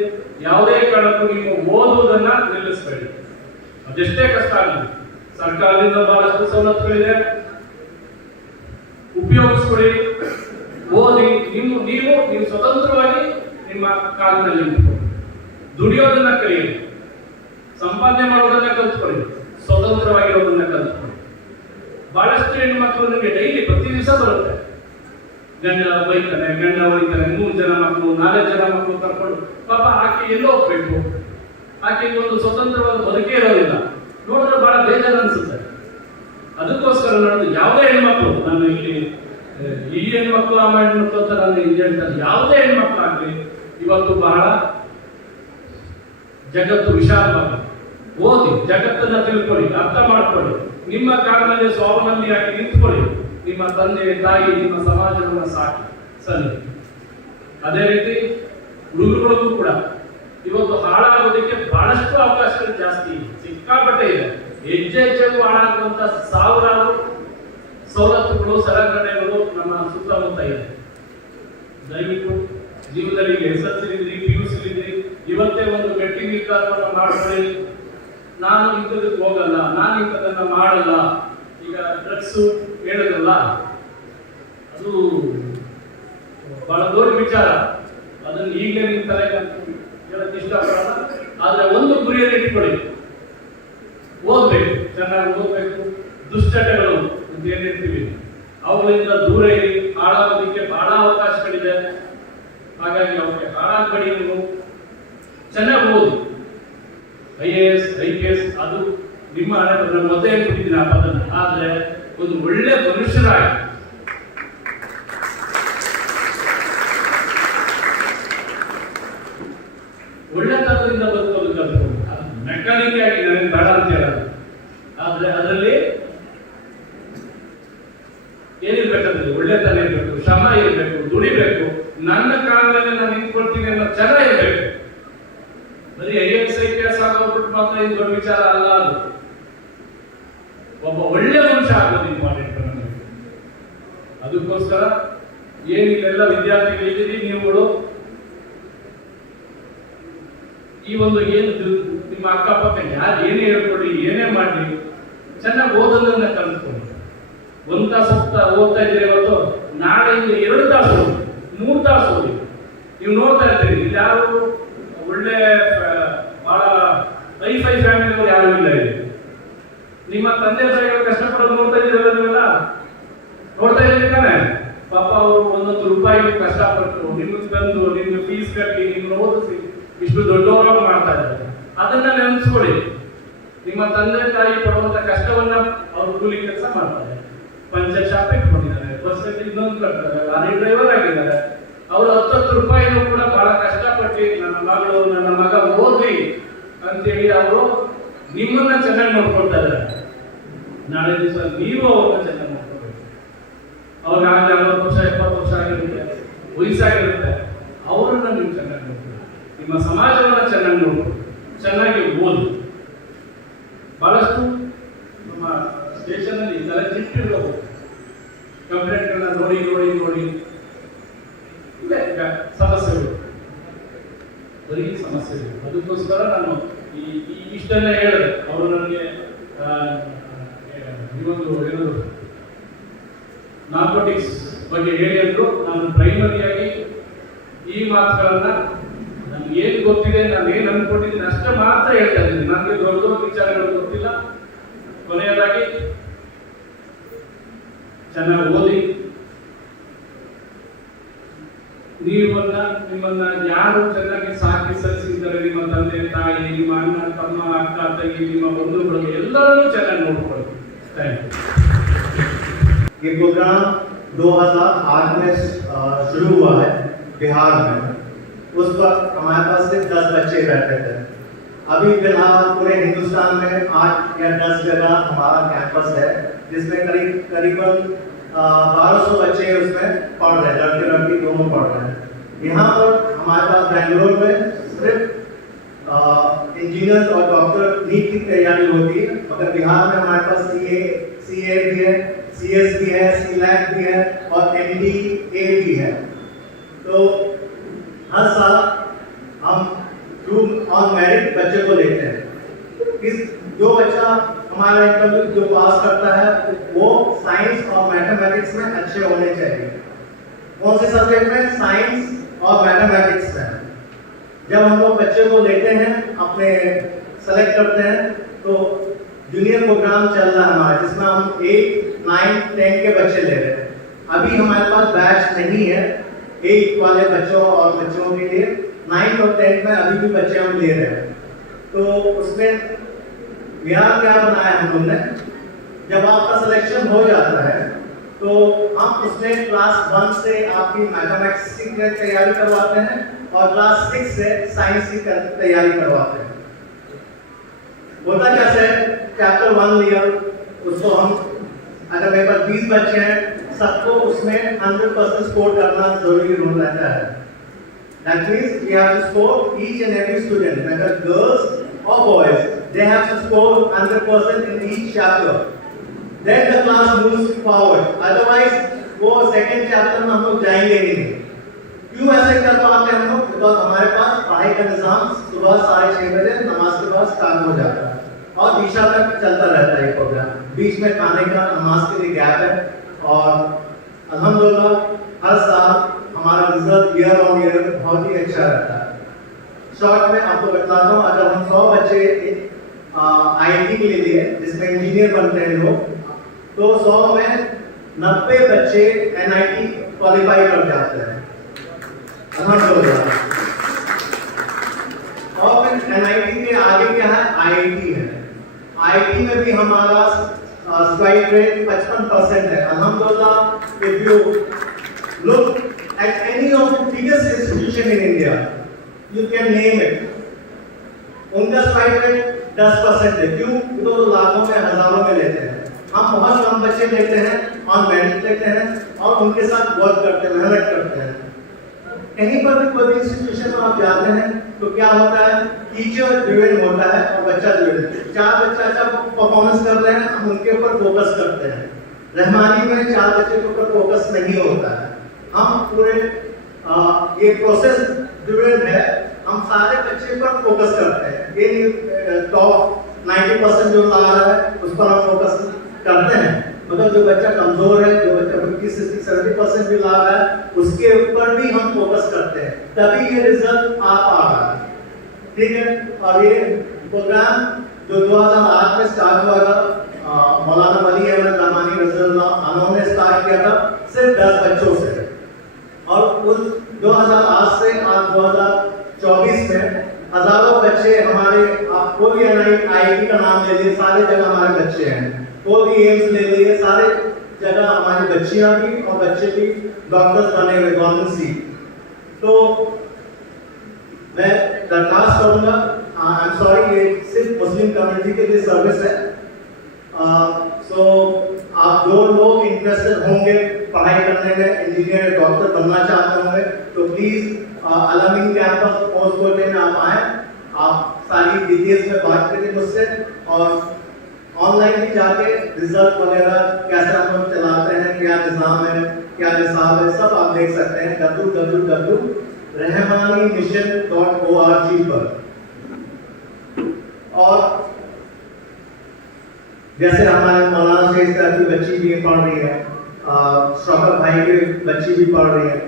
ಯಾವುದೇ ಕಾರಣಕ್ಕೂ ನೀವು ಓದುವುದನ್ನ ನಿಲ್ಲಿಸಬೇಡಿ. ಅದೆಷ್ಟೇ ಕಷ್ಟ ಆಗಲಿ, ಸರ್ಕಾರದಿಂದ ಬಹಳಷ್ಟು ಸವಲತ್ತುಗಳಿದೆ, ಉಪಯೋಗಿಸ್ಕೊಳ್ಳಿ, ಓದಿ. ನೀವು ಸ್ವತಂತ್ರವಾಗಿ ನಿಮ್ಮ ಕಾಲದಲ್ಲಿ ನಿಂತ್ಕೊಳ್ಳಿ, ದುಡಿಯೋದನ್ನ ಕಲಿಯಿರಿ, ಸಂಪಾದನೆ ಮಾಡೋದನ್ನ ಕಲ್ತ್ಕೊಳ್ಳಿ, ಸ್ವತಂತ್ರವಾಗಿರೋದನ್ನ ಕಲ್ತ್ಕೊಳ್ಳಿ. ಬಹಳಷ್ಟು ಹೆಣ್ಮಕ್ಳು ನಿಮಗೆ ಡೈಲಿ ಪ್ರತಿ ದಿವಸ ಬರುತ್ತೆ, ಗಂಡ ಬೈತಾನೆ, ಗಂಡ ಹೊಡಿತಾನೆ, 3 ಜನ ಮಕ್ಕಳು 4 ಜನ ಮಕ್ಕಳು ಕರ್ಕೊಂಡು ಪಾಪ ಆಕೆ ಎಲ್ಲೋ ಹೋಗ್ಬೇಕು, ಆಕೆ ಒಂದು ಸ್ವತಂತ್ರವಾದ ಬದುಕೇ ಇರೋದಿಲ್ಲ. ನೋಡಿದ್ರೆ ಬಹಳ ಬೇಜಾರು ಅನ್ಸುತ್ತೆ. ಅದಕ್ಕೋಸ್ಕರ ನಾನು ಯಾವುದೇ ಹೆಣ್ಮಕ್ಳು, ನಾನು ಇಲ್ಲಿ ಈ ಹೆಣ್ಮಕ್ಳು ಆ ಹೆಣ್ಮಕ್ಳು ಅಂತ ನಾನು ಇಲ್ಲಿ ಹೇಳ್ತಾರೆ, ಯಾವುದೇ ಹೆಣ್ಮಕ್ಳು ಆಗ್ಲಿ ಇವತ್ತು ಬಹಳ ಜಗತ್ತು ವಿಶಾಲವಾಗಿ ಓದಿ, ಜಗತ್ತನ್ನ ತಿಳ್ಕೊಳ್ಳಿ, ಅರ್ಥ ಮಾಡ್ಕೊಳ್ಳಿ, ನಿಮ್ಮ ಕಾರಣದಲ್ಲಿ ಸ್ವಾವಲಂಬಿಯಾಗಿ ನಿಂತ್ಕೊಳ್ಳಿ, ನಿಮ್ಮ ತಂದೆ ತಾಯಿ ನಿಮ್ಮ ಸಮಾಜವನ್ನು ಸಾಕಿ ಸರಿ. ಅದೇ ರೀತಿ ಹುಡುಗರಿಗೂ ಕೂಡ ಇವತ್ತು ಹಾಳಾಗೋದಕ್ಕೆ ಬಹಳಷ್ಟು ಅವಕಾಶಗಳು ಜಾಸ್ತಿ ಇದೆ, ಸಿಕ್ಕಾಪಟ್ಟೆ ಇದೆ. ಹೆಚ್ಚೆಚ್ಚು ಹಾಳಾಗುವಂತ ಸಾವಿರಾರು ಸವಲತ್ತುಗಳು, ಸಲಕರಣೆಗಳು ನಮ್ಮ ಸುತ್ತಮುತ್ತ ಇದೆ. ದಯವಿಟ್ಟು ಜೀವನದಲ್ಲಿ SLC ಇದ್ರಿ, PUC ಇದ್ರಿ, ಇವತ್ತೇ ಒಂದು ಗಟ್ಟಿ ನಿರ್ಧಾರವನ್ನು ಮಾಡ್ಕೊಳ್ಳಿ. ನಾನು ಇಂಥದಕ್ಕೆ ಹೋಗಲ್ಲ, ನಾನು ಇಂಥದನ್ನ ಮಾಡಲ್ಲ. ಈಗ ಡ್ರಗ್ಸ್ ಹೇಳಿದ್ರಲ್ಲ, ಅದು ಬಹಳ ದೊಡ್ಡ ವಿಚಾರ. ಅದನ್ನು ಈಗಲೇ ನಿಮ್ಮ ತಲೆಗೆ ಹೇಳಕ್ಕೆ ಇಷ್ಟಪಡಲ್ಲ. ಆದ್ರೆ ಒಂದು ಗುರಿಯನ್ನು ಇಟ್ಕೊಳ್ಳಿ, ಓದ್ಬೇಕು, ಚೆನ್ನಾಗಿ ಓದ್ಬೇಕು. ದುಶ್ಚಟಗಳು ಅಂತ ಏನಿರ್ತೀವಿ ಅವುಗಳಿಂದ ದೂರ ಇರಿ. ಹಾಳಾಗೋದಕ್ಕೆ ಬಹಳ ಅವಕಾಶಗಳಿದೆ, ಹಾಗಾಗಿ ಅವಕ್ಕೆ ಹಾಳಾಗಬೇಡಿ. ನೀವು ಚೆನ್ನಾಗಿ ಓದಿ, IAS IPS ಅದು ನಿಮ್ಮ ಹಣೆ ಬರ ಮೊದಲೇ ಹೇಳ್ಬಿಟ್ಟಿದ್ದೀನಿ ಆ ಪದನ. ಆದ್ರೆ ಒಂದು ಒಳ್ಳೆ ಮನುಷ್ಯರಾಗಿ ಒಳ್ಳೆತನದಿಂದ ಬದುಕೋದು ಕಲ್ತ್ಕೊಂಡು, ಮೆಕ್ಯಾನಿಕ್ ಆಗಿ ನನಗೆ ಬೇಡ ಅಂತ ಹೇಳೋದು. ಆದ್ರೆ ಅದರಲ್ಲಿ ಏನಿರ್ಬೇಕಂದ್ರೆ ಒಳ್ಳೆತನ ಇರಬೇಕು, ಶ್ರಮ ಇರಬೇಕು, ದುಡಿಬೇಕು, ನನ್ನ ಕಾಲದಲ್ಲಿ ನಾನು ನಿಂತ್ಕೊಳ್ತೀನಿ ಅನ್ನೋ ಛಲ ಇರಬೇಕು. ಬರೀ IAS IPS ಆಗೋಗ್ಬಿಟ್ಟು ಮಾತ್ರ ಇದು ದೊಡ್ಡ ವಿಚಾರ ಅಲ್ಲ. ಅದು ಒಬ್ಬ ಒಳ್ಳೆ ಮನುಷ್ಯ ಆಗೋದು ಇಂಪಾರ್ಟೆಂಟ್ ನಮಗೆ. ಅದಕ್ಕೋಸ್ಕರ ಏನಿಲ್ಲ ವಿದ್ಯಾರ್ಥಿಗಳಿದ್ದೀರಿ ನೀವುಗಳು, ಈ ಒಂದು ಏನು ನಿಮ್ಮ ಅಕ್ಕಪಕ್ಕ ಯಾರು ಏನೇ ಹೇಳ್ಕೊಳ್ಳಿ, ಏನೇ ಮಾಡಲಿ, ಚೆನ್ನಾಗಿ ಓದೋದನ್ನ ಕಲಿತ್ಕೊಂಡು. 1 ತಾಸು ಓದ್ತಾ ಇದ್ದೀರಿ ಇವತ್ತು, ನಾಳೆಯಿಂದ 2 ತಾಸು ಓದಿ, 3 ತಾಸು ಓದಿ. ನೀವು ನೋಡ್ತಾ ಇರ್ತೀರಿ, ಇಲ್ಲಿ ಯಾರು ಒಳ್ಳೆ ಬಹಳ ಹೈಫೈ ಫ್ಯಾಮಿಲಿಗಳು ಯಾರು ಇಲ್ಲ ಇಲ್ಲಿ. ನಿಮ್ಮ ತಂದೆ ತಾಯಿಗಳು ಕಷ್ಟಪಡೋದು ನೋಡ್ತಾ ಇದ್ದೀರಲ್ಲ, ನೀವೆಲ್ಲ ನೋಡ್ತಾ ಇದ್ದೀರಿ ತಾನೆ. ಪಾಪ ಅವರು 1 ರೂಪಾಯಿ ಕಷ್ಟಪಟ್ಟು ನಿಮ್ಗೆ ತಂದು ನಿಮ್ಗೆ ಫೀಸ್ ಕಟ್ಟಿ ನಿಮ್ಗೆ ಓದಿಸಿ ಇಷ್ಟು ದೊಡ್ಡವರಾಗಿ ಮಾಡ್ತಾ ಇದ್ದಾರೆ. ಅದನ್ನ ನೆನೆಸ್ಕೊಳ್ಳಿ. ನಿಮ್ಮ ತಂದೆ ತಾಯಿ ಪಡುವಂತ ಕಷ್ಟವನ್ನ ಅವರು ಕೂಲಿ ಕೆಲಸ ಮಾಡ್ತಾರೆ, ಪಂಚಾಯತ್ ಶಾಪ್ ಇಟ್ಕೊಂಡಿದ್ದಾರೆ, ಬಸ್ ಇನ್ನೊಂದು ಕಟ್ತಾರೆ, ಲಾರಿ ಡ್ರೈವರ್ ಆಗಿದ್ದಾರೆ. ಅವರು 10 ರೂಪಾಯಿನೂ ಕೂಡ ಬಹಳ ಕಷ್ಟಪಟ್ಟು ನನ್ನ ಮಗಳು ನನ್ನ ಮಗ ಓದಿ ಅಂತೇಳಿ ಅವರು ನಿಮ್ಮನ್ನ ಚೆನ್ನಾಗಿ ನೋಡ್ಕೊಳ್ತಾ ಇದ್ದಾರೆ. ನಾಳೆ ದಿವಸ ನೀವು ಅವ್ರನ್ನ ಚೆನ್ನಾಗಿ ನೋಡ್ಕೊಳ್ಬೇಕು. ಅವ್ರಿಗಾಗಲೇ 60 ವರ್ಷ 70 ವರ್ಷ ಆಗಿರುತ್ತೆ, ವಯಸ್ಸಾಗಿರುತ್ತೆ. ಅವರನ್ನ ನೀವು ಚೆನ್ನಾಗಿ ನೋಡ್ಕೊಳ್ಳಿ, ನಿಮ್ಮ ಸಮಾಜವನ್ನ ಚೆನ್ನಾಗಿ ನೋಡ್ಕೊಳ್ಳಿ, ಚೆನ್ನಾಗಿ ಓದಿ. ಬಹಳಷ್ಟು ನಮ್ಮ ಸ್ಟೇಷನ್ ಅಲ್ಲಿ ತಲೆ ಚಿಟ್ಟಿರೋದು ಕಂಪ್ಲೇಂಟ್ಗಳನ್ನ ನೋಡಿ ನೋಡಿ ನೋಡಿ ಇದೆ ಸಮಸ್ಯೆಗಳು, ಬರೀ ಸಮಸ್ಯೆಗಳು. ಅದಕ್ಕೋಸ್ಕರ ನಾನು ಇಷ್ಟನ್ನ ಹೇಳಿದೆ. ಅವರು ನನಗೆ ಇವತ್ತು ಏನದು ನಾರ್ಕೋಟಿಕ್ಸ್ ಬಗ್ಗೆ ಹೇಳಿದ್ರು. ನಾನು ಪ್ರೈಮರಿಯಾಗಿ ಈ ಮಾತುಗಳನ್ನ ನನ್ಗೆ ಏನ್ ಗೊತ್ತಿದೆ, ನಾನು ಏನ್ ಅನ್ಕೊಂಡಿದ್ದೀನಿ ಅಷ್ಟೇ ಮಾತ್ರ ಹೇಳ್ತಾ ಇದ್ದೀನಿ. ನನಗೆ ದೊಡ್ಡ ದೊಡ್ಡ ವಿಚಾರಗಳು ಗೊತ್ತಿಲ್ಲ. ಕೊನೆಯದಾಗಿ ಚೆನ್ನಾಗಿ ಓದಿ. ನಿಮ್ಮನ್ನ ಯಾರು ಚೆನ್ನಾಗಿ ಸಾಕಿ ಸಲ್ಲಿಸಿದ್ದಾರೆ, ನಿಮ್ಮ ತಂದೆ ತಾಯಿ, ನಿಮ್ಮ ಅಣ್ಣ ತಮ್ಮ ಅಕ್ಕ ತಂಗಿ, ನಿಮ್ಮ ಬಂಧುಗಳು ಎಲ್ಲರನ್ನೂ ಚೆನ್ನಾಗಿ ನೋಡ್ಕೊಳ್ಳಿ. Thank you. ये प्रोग्राम 2008 में शुरू हुआ है बिहार में, उस वक्त हमारे पास सिर्फ 10 बच्चे रहते थे। अभी फिलहाल पूरे हिंदुस्तान में 8 या 10 जगह हमारा कैंपस है, जिसमें करीबन 1200 बच्चे उसमें पढ़ रहे हैं, लड़के लड़की दोनों पढ़ रहे हैं। यहाँ पर हमारे पास बेंगलोर में सिर्फ इंजीनियर और डॉक्टर नीट की तैयारी होती है, मगर बिहार में हमारे पास CA भी है, CS भी है, CLAT भी है और MBA भी है। तो हर साल हम थ्रू ऑन मेरिट बच्चे को लेते हैं। जो बच्चा हमारा इंटरव्यू जो पास करता है वो साइंस और मैथमेटिक्स में अच्छे होने चाहिए। कौन से सब्जेक्ट में? साइंस और मैथमेटिक्स में। जब हम लोग बच्चे को लेते हैं, अपने सेलेक्ट करते हैं, तो जूनियर प्रोग्राम चल रहा है हमारा, जिसमें हम 8, 9, 10 के बच्चे ले रहे हैं। अभी हमारे पास बैच नहीं है 8 वाले बच्चों और बच्चों के लिए, 9 और 10 में अभी भी बच्चे हम ले रहे हैं। तो उसमें बिहार क्या बनाया हम लोग ने, जब आपका सिलेक्शन हो जाता है तो हम उसमें क्लास 1 से आपकी मैथमेटिक्स की तैयारी करवाते हैं और क्लास 6 से साइंस की तैयारी करवाते हैं। होता कैसे है, चैप्टर 1 लिया, उसको हम अगर मेरे पास 20 बच्चे हैं, सबको उसमें 100% स्कोर करना जरूरी रहता है। That means we have to score each and every student, whether girls or boys, they have to score 100% in each chapter. Then the class moves forward. Otherwise, वो सेकंड चैप्टर में हम लोग जाएंगे ही नहीं। क्यों ऐसे कर पाते हैं हम लोग? बिकॉज हमारे पास पढ़ाई का निज़ाम सुबह 6:30 बजे नमाज के बाद स्टार्ट हो जाता है और दिशा तक चलता रहता है ये प्रोग्राम। बीच में खाने का, नमाज के लिए गैप है और अल्हम्दुलिल्लाह हर साल हमारा रिजल्ट ईयर ऑन ईयर बहुत ही अच्छा रहता है। शॉर्ट में आपको बताता हूँ, अगर हम 100 बच्चे IIT के लिए जिसमें इंजीनियर बनते हैं लोग, तो 100 में 90 बच्चे NIT क्वालिफाई कर जाते हैं, अल्हम्दुलिल्लाह। और फिर NIT के आगे क्या है? IIT है। IIT में भी हमारा स्ट्राइक रेट 55% है, अल्हम्दुलिल्लाह। If you look at any of the biggest institution in India, you can name it. उनका स्ट्राइक रेट 10% है। क्यों? तो लाखों में हजारों में लेते हैं। हम बहुत कम बच्चे लेते हैं और मेरिट लेते हैं और उनके साथ वर्क करते हैं, मेहनत करते हैं। कहीं पर भी कोई इंस्टीट्यूशन में आप जाते हैं तो क्या होता है? टीचर ड्रिवन होता है और बच्चा ड्रिवन। 4 बच्चे अच्छा परफॉर्मेंस कर रहे हैं, हम उनके ऊपर फोकस करते हैं। रहमानी में 4 बच्चे के ऊपर फोकस नहीं होता है। हम पूरे ये प्रोसेस ड्रिवन है, हम सारे बच्चे पर फोकस करते हैं। ये टॉप 90% जो ला रहा है उस पर हम फोकस करते हैं, मगर जो बच्चा कमजोर है, जो बच्चा 50-60-70% भी ला रहा है, उसके ऊपर भी हम फोकस करते हैं, तभी ये रिजल्ट आ पा रहा है। ठीक है। और ये प्रोग्राम जो 2008 में स्टार्ट हुआ था, मौलाना वली अहमद रहमानी रज़ियल्लाहु अन्हु ने स्टार्ट किया था सिर्फ 10 बच्चों से, और उस 2008 से आज 2024 में हजारों बच्चे हमारे, आप कोई भी IIT का नाम ले लीजिए, सारे जगह हमारे बच्चे हैं। कोई भी एम्स ले लीजिए, सारे जगह हमारी बच्चियां भी और बच्चे भी डॉक्टर्स बने हुए, गवर्नमेंट सीट। तो मैं दरखास्त करूंगा, आई एम सॉरी, ये सिर्फ मुस्लिम कम्युनिटी के लिए सर्विस है। सो आप जो लोग इंटरेस्टेड होंगे पढ़ाई करने में, इंजीनियर डॉक्टर बनना चाहते होंगे, तो प्लीज अलमीन कैंपस पोस्ट कोटे में आप आए, आप सारी डिटेल्स में बात करें मुझसे, और ऑनलाइन भी जाके रिजल्ट वगैरह कैसे हम लोग चलाते हैं, क्या निज़ाम है, क्या निसाब है, सब आप देख सकते हैं www.rahmanimission.org पर। और जैसे हमारे मौलाना शेख साहब की बच्ची भी पढ़ रही है, शौकत भाई की बच्ची भी पढ़ रही है।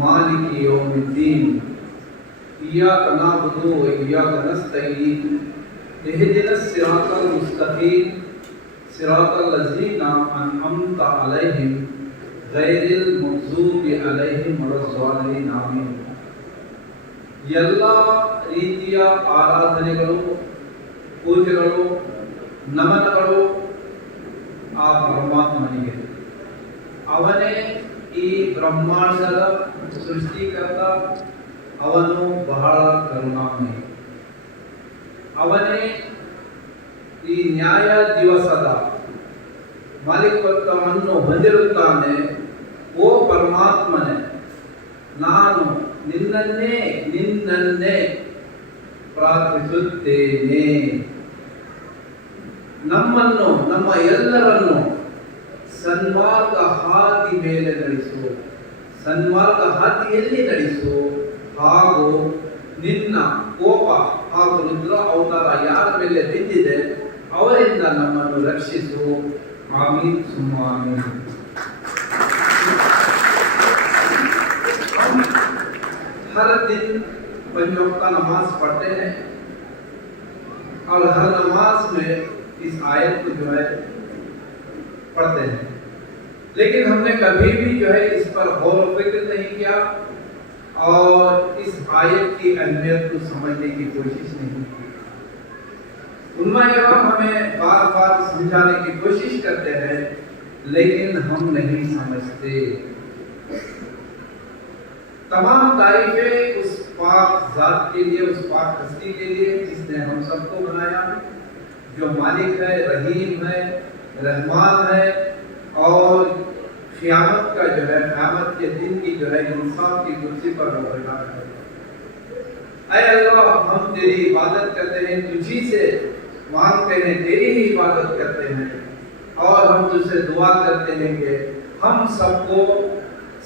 मालिकी यौमिद्दीन, इय्याका नअबुदु व इय्याका नस्तईन, इहदिनस सिरातल मुस्तकीम, सिरातल लज़ीना अनअमता अलैहिम ಗೈರಿಲ್ ಮಗ್ಜೂಬಿ ಅಲೈಹಿಂ ವಲದ್ದಾಲಿನ್ ಆಮೀನ್. ಎಲ್ಲ ರೀತಿಯ ಆರಾಧನೆಗಳು, ಪೂಜೆಗಳು, ನಮನಗಳು ಆ ಪರಮಾತ್ಮನಿಗೆ. ಅವನೇ ಈ ಬ್ರಹ್ಮಾಂಡದ ಸೃಷ್ಟಿಕರ್ತ. ಅವನು ಬಹಳ ಕರುಣಾಮಯಿ. ಅವನೇ ಈ ನ್ಯಾಯ ದಿವಸದ ಮಾಲೀಕತ್ವವನ್ನು ಹೊಂದಿರುತ್ತಾನೆ. ಓ ಪರಮಾತ್ಮನೇ, ನಾನು ನಿನ್ನನ್ನೇ ಪ್ರಾರ್ಥಿಸುತ್ತೇನೆ. ನಮ್ಮನ್ನು, ನಮ್ಮ ಎಲ್ಲರನ್ನು ಸನ್ಮಾರ್ಗ ಹಾದಿ ಮೇಲೆ ನಡೆಸು, ಸನ್ಮಾರ್ಗ ಹಾದಿಯಲ್ಲಿ ನಡೆಸು. ಹಾಗೂ ನಿನ್ನ ಕೋಪ ಹಾಗೂ ರುದ್ರ ಅವತಾರ ಯಾರ ಮೇಲೆ ಬಿದ್ದಿದೆ ಅವರಿಂದ ನಮ್ಮನ್ನು ರಕ್ಷಿಸು. आमीन सुम्मा आमीन। हम हर दिन पंज वक्त नमाज पढ़ते हैं और हर नमाज में इस आयत को जो है पढ़ते हैं, लेकिन हमने कभी भी जो है इस पर गौर व फिक्र नहीं किया और इस आयत की अहमियत को समझने की कोशिश नहीं की। उलमा-ए-किराम हमें बार बार समझाने की कोशिश करते हैं, लेकिन हम नहीं समझते। तमाम तारीफें उस पाक जात के लिए, उस पाक हस्ती के लिए जिसने हम सबको बनाया, जो मालिक है, रहीम है, रहमान है और क़यामत का जो है, क़यामत के दिन की जो है इंसाफ की कुर्सी पर बैठा है। ऐ अल्लाह, हम तेरी इबादत करते हैं, तुझी से मांगते हैं, तेरी ही इबादत करते हैं और हम तुझसे दुआ करते हैं कि हम सबको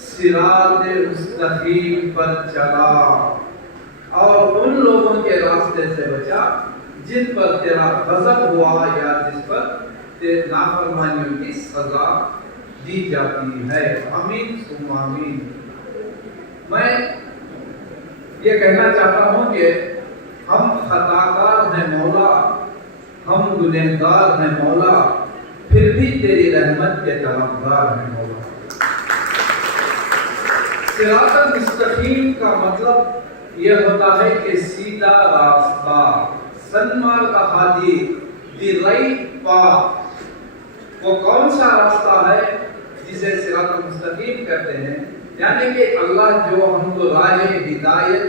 सिराते मुस्तकीम पर चला और उन लोगों के रास्ते से बचा जिन पर तेरा गज़ब हुआ या जिस पर तेरे नाफरमानियों की सजा दी जाती है। आमीन सुम्मा आमीन। मैं ये कहना चाहता हूँ कि हम खताकार हैं मौला, हम गुनहगार हैं मौला, फिर भी तेरी रहमत के तलबगार हैं मौला। सिरातल मुस्तकीम का मतलब यह होता है कि सीधा रास्ता, सन्मार्ग हादी, दी राइट पाथ। वो कौन सा रास्ता है जिसे सिरातल मुस्तकीम कहते हैं? यानी कि अल्लाह जो हमको राह हिदायत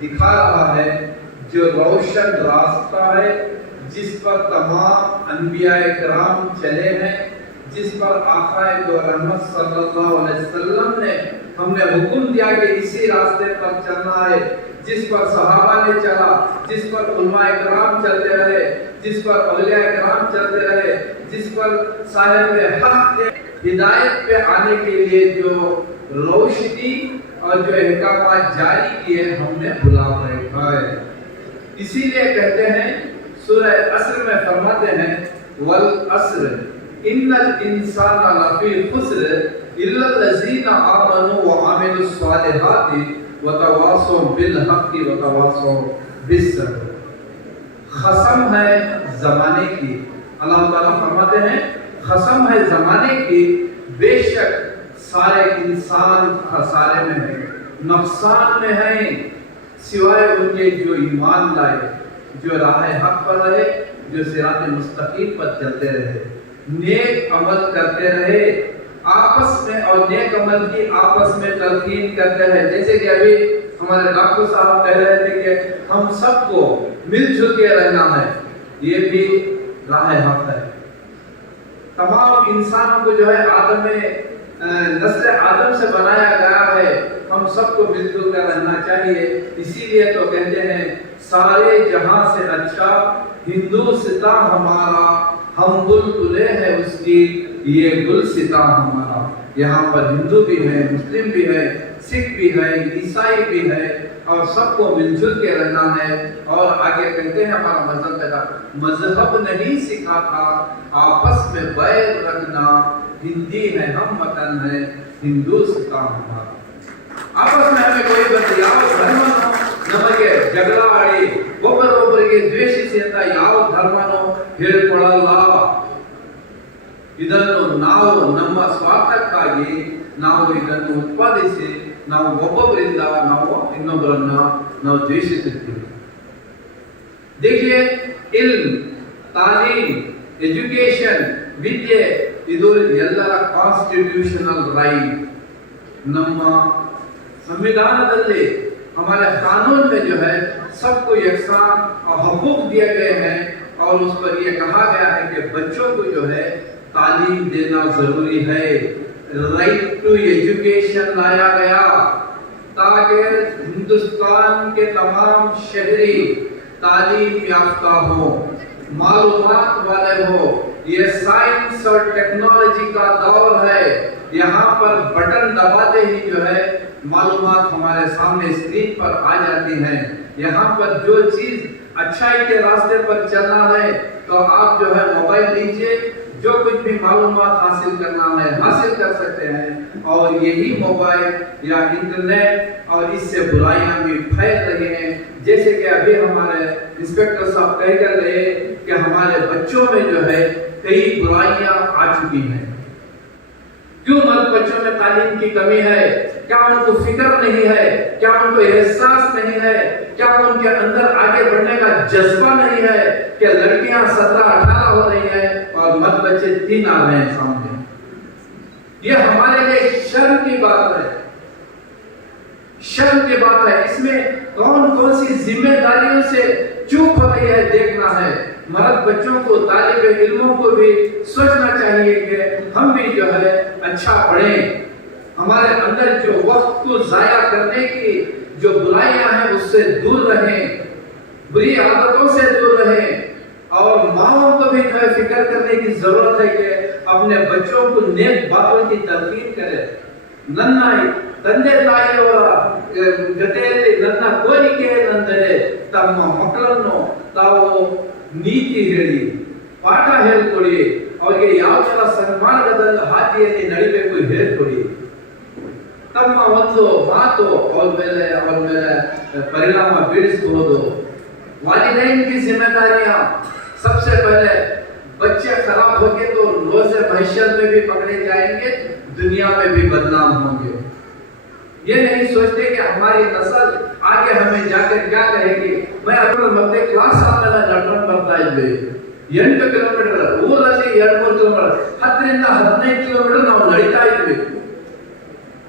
दिखा रहा है, जो रोशन रास्ता है जिस पर तमाम अंबिया-ए-किराम चले हैं, जिस पर आक़ा-ए-दो-रहमत सल्लल्लाहु अलैहि वसल्लम ने हमने हुक्म दिया कि इसी रास्ते पर चलना है, जिस पर सहाबा ने चला, जिस पर उलमा-ए-किराम चलते रहे, जिस पर औलिया-ए-किराम चलते रहे, जिस पर साहिब-ए-हक़ के हिदायत पे आने के लिए जो रोशनी और जो अहकामात जारी किए हमने भुला बैठा है। इसीलिए कहते हैं, सूरह अस्र में फरमाते हैं, वल अस्र इन्नल इंसाना लफी खुस्र इल्ला लज़ीना आमनु व अमिलुस सालिहाति व तवासौ बिल हक़्क़ि व तवासौ बिस सब्र। कसम है ज़माने की, अल्लाह ताला फरमाते हैं कसम है ज़माने की, बेशक सारे इंसान खसारे में हैं, नुकसान में हैं, सिवाय उनके जो ईमान लाए, जो राह हक पर रहे, जो सिरात मुस्तकीम पर चलते रहे, नेक अमल करते रहे, आपस में और नेक अमल की आपस में तलकीन करते रहे। जैसे कि अभी हमारे डॉक्टर साहब कह रहे थे कि हम सबको मिलजुल के रहना है, ये भी राह हक है। तमाम इंसानों को जो है आदम में नस्ल आदम से बनाया गया है, हम सबको मिलजुल कर रहना चाहिए। इसीलिए तो कहते हैं सारे जहां से अच्छा हिंदुस्ता हमारा, हम बुलबुलें हैं उसकी, ये गुलसिता हमारा। यहाँ पर हिंदू भी है, मुस्लिम भी है, सिख भी है, ईसाई भी है और सबको मिलजुल के रहना है। और आगे कहते हैं हमारा मजहब नहीं सिखाता आपस में बैर रखना, हिंदी है हम वतन है हिंदुस्ता हमारा। आपस में हमें कोई ಯಾವ ಧರ್ಮನೋ ನಮಗೆ ಜಗಳ ಆಡಿ ಒಬ್ಬರೊಬ್ಬರಿಗೆ ದ್ವೇಷಿಸಿ ಅಂತ ಯಾವ ಧರ್ಮನೋ ಹೇಳಿಕೊಳ್ಳಲ್ಲ. ಇದನ್ನು ನಾವು ನಮ್ಮ ಸ್ವಾರ್ಥಕ್ಕಾಗಿ ನಾವು ಇದನ್ನು ಉತ್ಪಾದಿಸಿ ನಾವು ಒಬ್ಬೊಬ್ಬರಿಂದ ನಾವು ಇನ್ನೊಬ್ಬರನ್ನ ನಾವು ದ್ವೇಷಿಸುತ್ತೀವಿ. देखिए इल्म, तालीम, एजुकेशन, विद्ये ಇದು ಎಲ್ಲರ ಕಾನ್ಸ್ಟಿಟ್ಯೂಷನಲ್ ರೈಟ್. ನಮ್ಮ संविधानದಲ್ಲಿ हमारे कानून में जो है सबको यकसा हकूक दिए गए हैं और उस पर यह कहा गया है कि बच्चों को जो है तालीम देना जरूरी है. राइट टू एजुकेशन लाया गया ताकि हिंदुस्तान के तमाम शहरी तालीम याफ्ता हो, मालूमात वाले हो. ये साइंस और टेक्नोलॉजी का दौर है. यहाँ पर बटन दबाते ही जो है मालूमात हमारे सामने स्क्रीन पर आ जाती हैं. यहाँ पर जो चीज अच्छाई के रास्ते पर चलना है तो आप जो है मोबाइल लीजिए, जो कुछ भी मालूमात हासिल करना है हासिल कर सकते हैं. और यही मोबाइल या इंटरनेट और इससे बुराइयां भी फैल रही हैं. जैसे कि अभी हमारे इंस्पेक्टर साहब कह कर रहे कि हमारे बच्चों में जो है कई बुराइयां आ चुकी हैं. क्यों मर्द बच्चों में तालीम की कमी है? क्या उनको फिक्र नहीं है? क्या उनको एहसास नहीं है? क्या उनके अंदर आगे बढ़ने का जज्बा नहीं है कि लड़कियां 17-18 हो रही हैं और मर्द बच्चे 3 आ रहे हैं सामने? ये हमारे लिए शर्म की बात है, शर्म की बात है. इसमें कौन कौन सी जिम्मेदारियों से चूक हो रही है देखना है. मर्द बच्चों को, तालिबे इल्मों को भी सोचना चाहिए कि हम भी जो है अच्छा पढ़ें. हमारे अंदर जो वक्त को जाया करने की जो बुराइयां हैं उससे दूर रहें, बुरी आदतों से दूर रहें. और माओ को भी जो है फिक्र करने की जरूरत है कि अपने बच्चों को नेक बातों की तलकीन करें. नन्ना ತಂದೆ ತಾಯಿಯವರ ಜೊತೆಯಲ್ಲಿ ನನ್ನ ಕೋರಿಕೆ ಏನೆಂದರೆ ತಮ್ಮ ಮಕ್ಕಳನ್ನು ತಾವು ನೀತಿ ಹೇಳಿ, ಪಾಠ ಹೇಳ್ಕೊಡಿ, ಅವರಿಗೆ ಯಾವ ತರ ಸನ್ಮಾರ್ಗದ ಹಾದಿಯಲ್ಲಿ ನಡಿಬೇಕು ಹೇಳ್ಕೊಡಿ. ತಮ್ಮ ಒಂದು ಮಾತು ಅವ್ರ ಮೇಲೆ ಪರಿಣಾಮ ಬೀರಿಸಬಹುದು. वालिदैन की जिम्मेदारियां सबसे पहले, बच्चे खराब होंगे तो रोज़े महशर में भी पकड़े जाएंगे, दुनिया में भी बदनाम होंगे. ये नहीं सोचते कि हमारी नस्ल आगे हमें जाकर क्या करेगी. मैं अपने मध्य क्लास आमेಲೆ ನಡ್ಕೊಂಡು ಬರ್ತಾ ಇದ್ವಿ. 8 ಕಿಲೋಮೀಟರ್ ಊರಲ್ಲಿ 2-3 ಕಿಲೋಮೀಟರ್ 10ರಿಂದ 15 ಕಿಲೋಮೀಟರ್ ನಾವು ನಡೀತಾ ಇದ್ವಿ.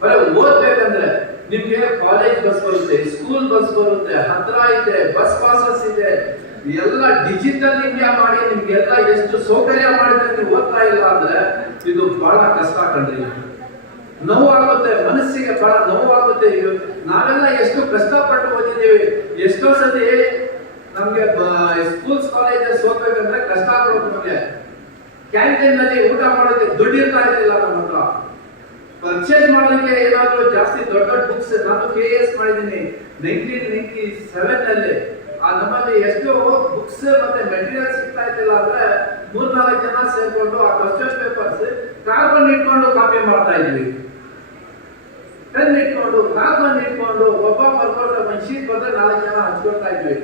ಬರೀ ಓದ್ಬೇಕಂದ್ರೆ ನಿಮಗೆ ಕಾಲೇಜ್ ಬಸ್ ಬರುತ್ತೆ, ಸ್ಕೂಲ್ ಬಸ್ ಬರುತ್ತೆ, ಹತ್ರ ಇದೆ, ಬಸ್ ಪಾಸಸ್ ಇದೆ, ಎಲ್ಲ ಡಿಜಿಟಲ್ ಇಂಡಿಯಾ ಮಾಡಿ ನಿಮ್ಗೆಲ್ಲ ಎಷ್ಟು ಸೌಕರ್ಯ ಮಾಡಿದ್ರೆ ನೀವು ಓದ್ತಾ ಇಲ್ಲ ಅಂದ್ರೆ ಇದು ಬಹಳ ಕಷ್ಟ ಕಂಡ್ರಿ. ನೋವಾಗುತ್ತೆ, ಮನಸ್ಸಿಗೆ ಬಹಳ ನೋವಾಗುತ್ತೆ. ನಾವೆಲ್ಲ ಎಷ್ಟು ಕಷ್ಟಪಟ್ಟು ಓದಿದ್ದೀವಿ. ಎಷ್ಟೋ ಸತಿ ನಮ್ಗೆ ಸ್ಕೂಲ್ಸ್ ಕಾಲೇಜಸ್ ಹೋಗ್ಬೇಕಂದ್ರೆ ಕಷ್ಟ ಆಗೋದು. ನಮಗೆ ಕ್ಯಾಂಟೀನ್ ನಲ್ಲಿ ಊಟ ಮಾಡೋದಕ್ಕೆ ದುಡ್ಡು ಇರ್ತಾ ಇರಲಿಲ್ಲ ನಮ್ಮ ಹತ್ರ. ಪರ್ಚೇಸ್ ಮಾಡೋದಕ್ಕೆ ಏನಾದ್ರು ಜಾಸ್ತಿ ದೊಡ್ಡ ದೊಡ್ಡ ಬುಕ್ಸ್, ನಾನು KS ಮಾಡಿದ್ದೀನಿ 1997 ನಲ್ಲಿ. ಆ ನಮ್ಮಲ್ಲಿ ಎಷ್ಟು ಬುಕ್ಸ್ ಮತ್ತೆ ಮೆಟೀರಿಯಲ್ ಸಿಗ್ತಾ ಇದ್ದಿಲ್ಲ ಅಂದ್ರೆ 3-4 ಜನ ಸೇರ್ಕೊಂಡು ಆ ಕ್ವಶ್ಚನ್ ಪೇಪರ್ಸ್ ಕಾರ್ಬನ್ ಇಟ್ಕೊಂಡು ಕಾಪಿ ಮಾಡ್ತಾ ಇದ್ವಿ. ಪೆನ್ ಇಟ್ಕೊಂಡು ಕಾರ್ಬನ್ ಇಟ್ಕೊಂಡು ಒಬ್ಬ ಬರ್ಕೊಂಡು ಒಂದು ಶೀಟ್ ಬಂದ್ರೆ 4 ಜನ ಹಂಚ್ಕೊಳ್ತಾ ಇದ್ವಿ.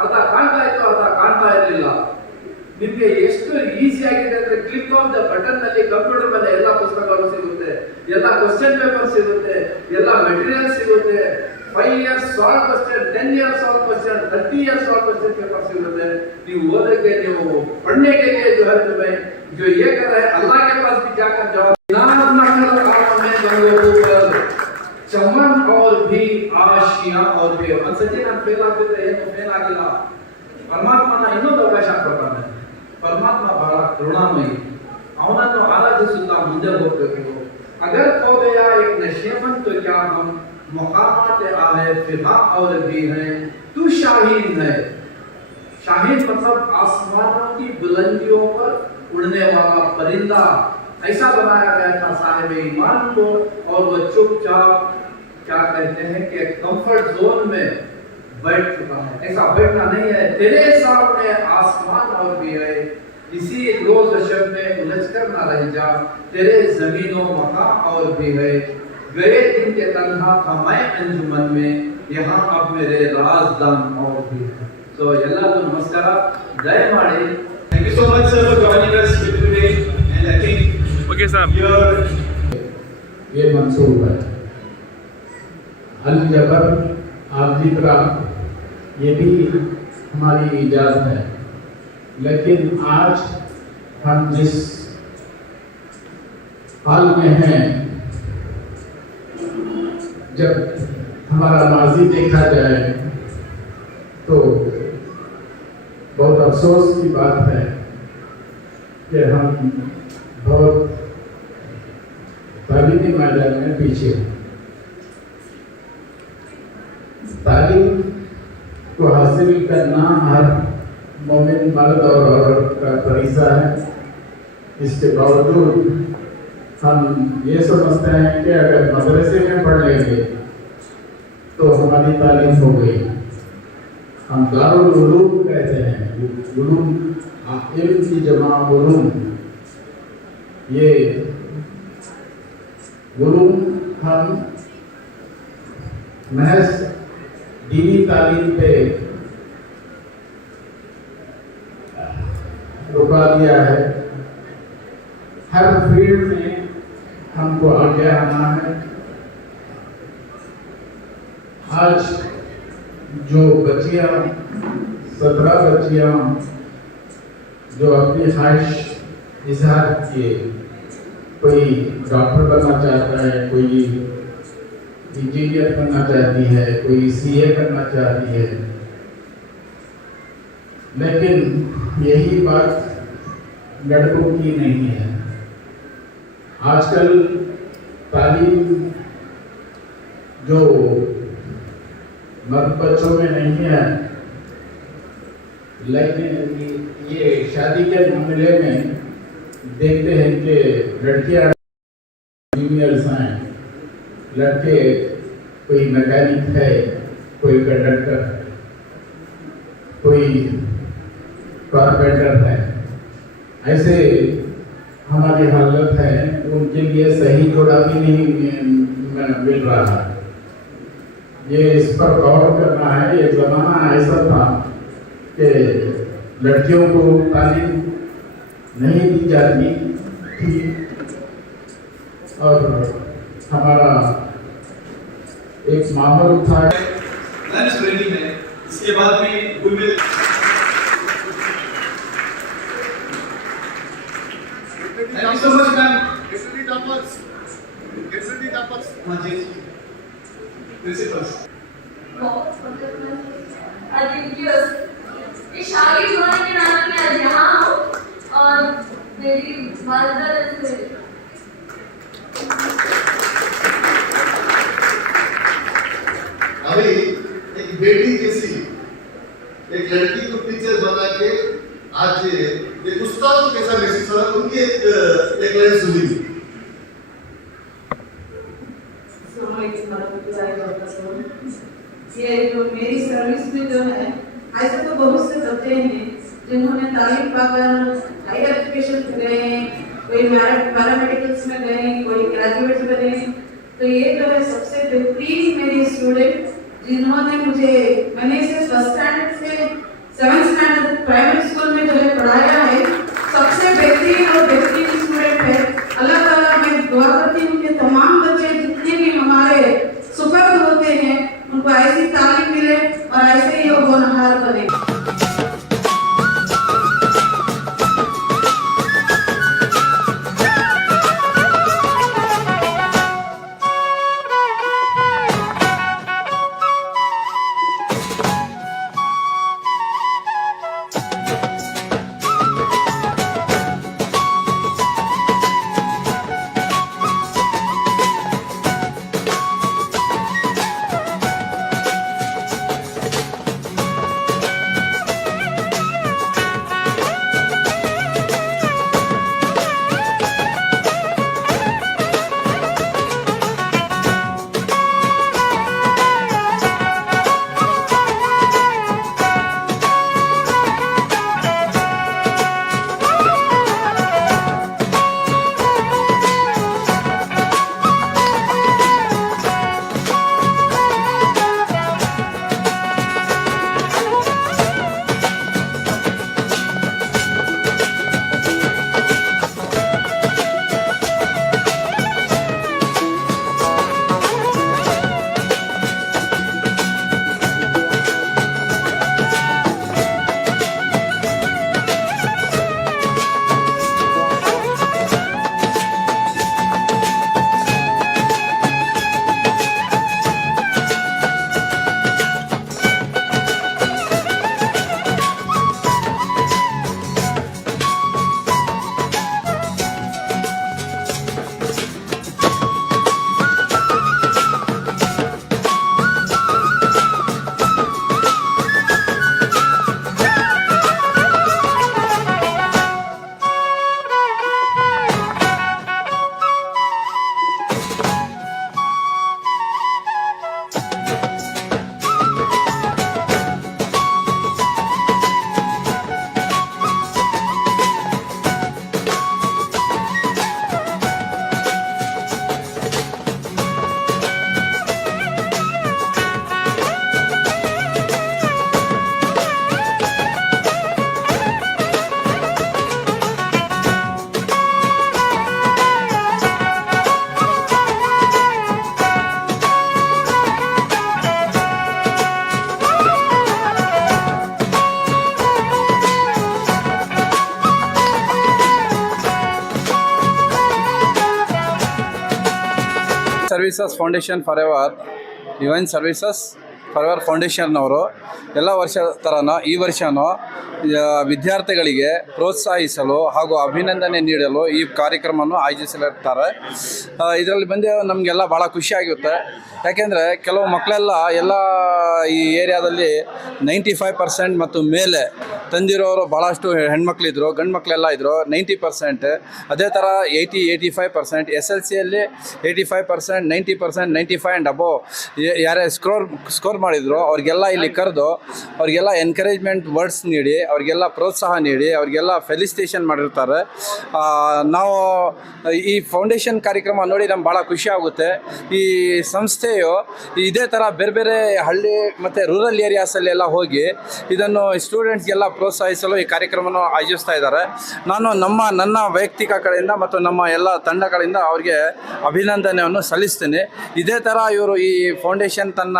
ಅರ್ಧ ಕಾಣ್ತಾ ಇತ್ತು, ಅರ್ಧ ಕಾಣ್ತಾ ಇರಲಿಲ್ಲ. ನಿಮ್ಗೆ ಎಷ್ಟು ಈಸಿ ಆಗಿದೆ ಅಂದ್ರೆ ಕ್ಲಿಕ್ ಆಫ್ ದ ಬಟನ್ ನಲ್ಲಿ ಕಂಪ್ಯೂಟರ್ ಮೇಲೆ ಎಲ್ಲ ಪುಸ್ತಕಗಳು ಸಿಗುತ್ತೆ, ಎಲ್ಲ ಕ್ವಶ್ಚನ್ ಪೇಪರ್ ಸಿಗುತ್ತೆ, ಎಲ್ಲ ಮೆಟೀರಿಯಲ್ ಸಿಗುತ್ತೆ. 5 years solve question, 10 years solve question, 30 years solve question paper सिಗುತ್ತೆ. ನೀವು ಓದಕ್ಕೆ, ನೀವು पढ़ने के लिए जो है तुम्हें जो ये कर रहा है अल्लाह के पास भी जाकर जवाब चमन और भी आशियां और भी सचिन फेल ಆಗಿದ್ರೆ ಏನು ಫೇಲ್ ಆಗಿಲ್ಲ. ಪರಮಾತ್ಮನ ಇನ್ನೊಂದು ಅವಕಾಶ ಕೊಡ್ತಾನೆ. ಪರಮಾತ್ಮ ಬಹಳ ಕರುಣಾಮಯಿ. ಅವನನ್ನು ಆರಾಧಿಸುತ್ತಾ ಮುಂದೆ ಹೋಗಬೇಕು. अगर खो गया एक नशेमन तो क्या हम मुकामात आए फिदा और भी हैं. तू शाहीन है. शाहीन मतलब आसमानों की बुलंदियों पर उड़ने वाला परिंदा. ऐसा बनाया गया था साहिब ईमान को. और वो चुपचाप क्या कहते हैं कि कंफर्ट जोन में बैठ चुका है. ऐसा बैठना नहीं है. तेरे सामने आसमान और भी है. इसी रोज शब में उलझ कर ना रह जा. तेरे जमीनों मकां और भी है. गए दिन के तन्हा था मैं अंजुमन में, यहाँ अब मेरे राजदान और भी है. So ಎಲ್ಲರಿಗೂ ನಮಸ್ಕಾರ. ದಯಮಾಡಿ Thank you so much sir for joining us today, and I think okay sir, ये मंसूब है। अल जबर आल जिक्रा ये भी हमारी ईजाद है, लेकिन आज हम जिस हाल में हैं, जब हमारा माजी देखा जाए तो बहुत अफसोस की बात है कि हम बहुत तालीमी मैदान में पीछे हैं। तालीम को हासिल करना हर मोमिन मर्द और औरत का फरीज़ा है। इसके बावजूद हम ये समझते हैं कि अगर मदरसे में पढ़ लेंगे तो हमारी तालीम हो गई। हम दारुल उलूम कहते हैं, उलूम इल्म की जमा उलूम। ये उलूम हम महज दीनी तालीम पे रुका दिया है। हर फील्ड में हमको आगे आना है। आज जो बच्चियां 17 बच्चियां जो अपनी ख्वाहिश इजहार किए, कोई डॉक्टर बनना चाहता है, कोई इंजीनियर बनना चाहती है, कोई सीए करना चाहती है, लेकिन यही बात लड़कों की नहीं है। आजकल तालीम जो मर्द बच्चों में नहीं है, लेकिन ये शादी के मामले में देखते हैं कि लड़कियां इंजीनियर्स हैं, लड़के कोई मैकेनिक है, कोई कंडक्टर है, कोई कारपेंटर है। ऐसे हमारी हालत है, उनके लिए सही जोड़ा भी नहीं मिल रहा है। ये इस पर गौर करना है। एक ज़माना ऐसा था कि लड़कियों को तालीम नहीं दी जाती थी और हमारा एक माहौल था। लंच रेडी है, इसके बाद में we will thank you so much ma'am. हाँ जी प्रिंसिपल्स इस शादी होने के नाते मैं आज यहाँ हूँ और मेरी वालिदा से अभी एक बेटी जैसी एक लड़की को टीचर बना के आज एक उस्ताद को कैसा महसूस हो रहा है, उनकी एक लाइन सुनी। ये जो मेरी सर्विस में जो है, ऐसे तो बहुत से बच्चे हैं जिन्होंने तालीम पाकर हायर एजुकेशन गए, कोई पैरामेडिकल्स में गए, कोई ग्रेजुएट्स में गए। तो ये जो है सबसे बेहतरीन मेरी स्टूडेंट जिन्होंने मैंने इसे फर्स्ट स्टैंडर्ड से 7th स्टैंडर्ड प्राइवेट स्कूल में जो है पढ़ाया है। सबसे बेहतरीन और बेहतरीन स्टूडेंट है। अल्लाह ताला मैं दुआ करती हूँ कि तमाम बच्चे जितने भी हमारे सुपर्द होते हैं उनको ऐसी तालीम मिले और ऐसे ही वो होनहार बने। Services foundation for ever divine services for ever ಫೌಂಡೇಶನ್ನವರು ಎಲ್ಲ ವರ್ಷ ಥರನೂ ಈ ವರ್ಷವೂ ವಿದ್ಯಾರ್ಥಿಗಳಿಗೆ ಪ್ರೋತ್ಸಾಹಿಸಲು ಹಾಗೂ ಅಭಿನಂದನೆ ನೀಡಲು ಈ ಕಾರ್ಯಕ್ರಮವನ್ನು ಆಯೋಜಿಸಲಿರ್ತಾರೆ. ಇದರಲ್ಲಿ ಬಂದು ನಮಗೆಲ್ಲ ಭಾಳ ಖುಷಿಯಾಗುತ್ತೆ. ಯಾಕೆಂದರೆ ಕೆಲವು ಮಕ್ಕಳೆಲ್ಲ ಎಲ್ಲ ಈ ಏರಿಯಾದಲ್ಲಿ 95% ಮತ್ತು ಮೇಲೆ ತಂದಿರೋರು ಭಾಳಷ್ಟು ಹೆಣ್ಮಕ್ಳಿದ್ರು, ಗಂಡು ಮಕ್ಕಳೆಲ್ಲ ಇದ್ದರು 90%. ಅದೇ ಥರ 85% SLCಯಲ್ಲಿ 85%, 90%, 95 ಆ್ಯಂಡ್ ಅಬೋವ್ ಯಾರೇ ಸ್ಕೋರ್ ಮಾಡಿದ್ರು ಅವ್ರಿಗೆಲ್ಲ ಇಲ್ಲಿ ಕರೆದು ಅವ್ರಿಗೆಲ್ಲ ಎನ್ಕರೇಜ್ಮೆಂಟ್ ವರ್ಡ್ಸ್ ನೀಡಿ, ಅವ್ರಿಗೆಲ್ಲ ಪ್ರೋತ್ಸಾಹ ನೀಡಿ, ಅವ್ರಿಗೆಲ್ಲ ಫೆಲಿಸಿಟೇಷನ್ ಮಾಡಿರ್ತಾರೆ. ನಾವು ಈ ಫೌಂಡೇಶನ್ ಕಾರ್ಯಕ್ರಮ ನೋಡಿ ನಮ್ಗೆ ಭಾಳ ಖುಷಿ ಆಗುತ್ತೆ. ಈ ಸಂಸ್ಥೆಯು ಇದೇ ಥರ ಬೇರೆ ಬೇರೆ ಹಳ್ಳಿ ಮತ್ತು ರೂರಲ್ ಏರಿಯಾಸಲ್ಲೆಲ್ಲ ಹೋಗಿ ಇದನ್ನು ಸ್ಟೂಡೆಂಟ್ಸ್ಗೆಲ್ಲ ಪ್ರೋತ್ಸಾಹಿಸಲು ಈ ಕಾರ್ಯಕ್ರಮವನ್ನು ಆಯೋಜಿಸ್ತಾ ಇದ್ದಾರೆ. ನಾನು ನನ್ನ ವೈಯಕ್ತಿಕ ಕಡೆಯಿಂದ ಮತ್ತು ನಮ್ಮ ಎಲ್ಲ ತಂಡಗಳಿಂದ ಅವ್ರಿಗೆ ಅಭಿನಂದನೆಯನ್ನು ಸಲ್ಲಿಸ್ತೀನಿ. ಇದೇ ಥರ ಇವರು ಈ ಫೌಂಡೇಶನ್ ತನ್ನ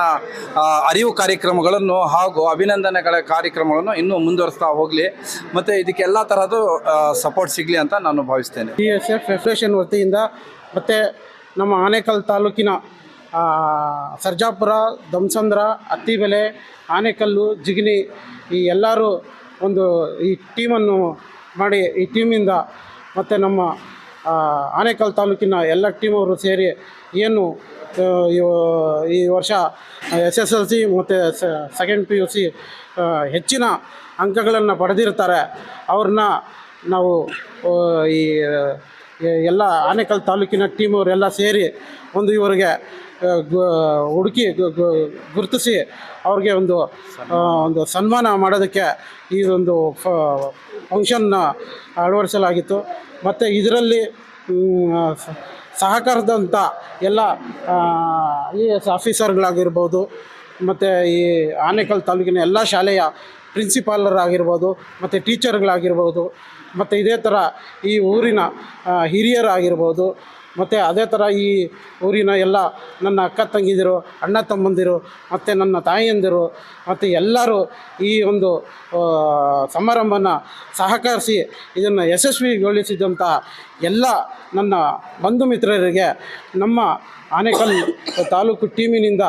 ಅರಿವು ಕಾರ್ಯಕ್ರಮಗಳನ್ನು ಹಾಗೂ ಅಭಿನಂದನೆಗಳ ಕಾರ್ಯಕ್ರಮಗಳನ್ನು ಇನ್ನೂ ಮುಂದುವರಿಸ್ತಾ ಹೋಗಲಿ ಮತ್ತು ಇದಕ್ಕೆಲ್ಲ ಥರದ್ದು ಸಪೋರ್ಟ್ ಸಿಗಲಿ ಅಂತ ನಾನು ಭಾವಿಸ್ತೇನೆ. PSF ಫೆಡರೇಷನ್ ವತಿಯಿಂದ ಮತ್ತು ನಮ್ಮ ಆನೇಕಲ್ ತಾಲೂಕಿನ ಸರ್ಜಾಪುರ, ದಂಸಂದ್ರ, ಅತ್ತಿಬೆಲೆ, ಆನೇಕಲ್ಲು, ಜಿಗಣಿ ಈ ಎಲ್ಲರೂ ಒಂದು ಈ ಟೀಮನ್ನು ಮಾಡಿ ಈ ಟೀಮಿಂದ ಮತ್ತು ನಮ್ಮ ಆನೇಕಲ್ ತಾಲೂಕಿನ ಎಲ್ಲ ಟೀಮವರು ಸೇರಿ ಏನು ಈ ವರ್ಷ SSLC ಮತ್ತು ಸೆಕೆಂಡ್ PUC ಹೆಚ್ಚಿನ ಅಂಕಗಳನ್ನು ಪಡೆದಿರ್ತಾರೆ ಅವ್ರನ್ನ ನಾವು ಈ ಎಲ್ಲ ಆನೇಕಲ್ ತಾಲೂಕಿನ ಟೀಮವರೆಲ್ಲ ಸೇರಿ ಒಂದು ಇವರಿಗೆ ಹುಡುಕಿ ಗುರುತಿಸಿ ಅವ್ರಿಗೆ ಒಂದು ಸನ್ಮಾನ ಮಾಡೋದಕ್ಕೆ ಈ ಒಂದು ಫಂಕ್ಷನ್ನ ಅಳವಡಿಸಲಾಗಿತ್ತು. ಮತ್ತು ಇದರಲ್ಲಿ ಸಹಕಾರದಂಥ ಎಲ್ಲ IAS ಆಫೀಸರ್ಗಳಾಗಿರ್ಬೋದು ಮತ್ತು ಈ ಆನೇಕಲ್ ತಾಲೂಕಿನ ಎಲ್ಲ ಶಾಲೆಯ ಪ್ರಿನ್ಸಿಪಾಲರಾಗಿರ್ಬೋದು ಮತ್ತು ಟೀಚರ್ಗಳಾಗಿರ್ಬೋದು ಮತ್ತು ಇದೇ ಥರ ಈ ಊರಿನ ಹಿರಿಯರಾಗಿರ್ಬೋದು ಮತ್ತು ಅದೇ ಥರ ಈ ಊರಿನ ಎಲ್ಲ ನನ್ನ ಅಕ್ಕ ತಂಗಿದಿರು, ಅಣ್ಣ ತಮ್ಮಂದಿರು ಮತ್ತು ನನ್ನ ತಾಯಿಯಂದಿರು ಮತ್ತು ಎಲ್ಲರೂ ಈ ಒಂದು ಸಮಾರಂಭನ ಸಹಕರಿಸಿ ಇದನ್ನು ಯಶಸ್ವಿಗೊಳಿಸಿದಂಥ ಎಲ್ಲ ನನ್ನ ಬಂಧು ಮಿತ್ರರಿಗೆ ನಮ್ಮ ಆನೇಕಲ್ ತಾಲೂಕು ಟೀಮಿನಿಂದ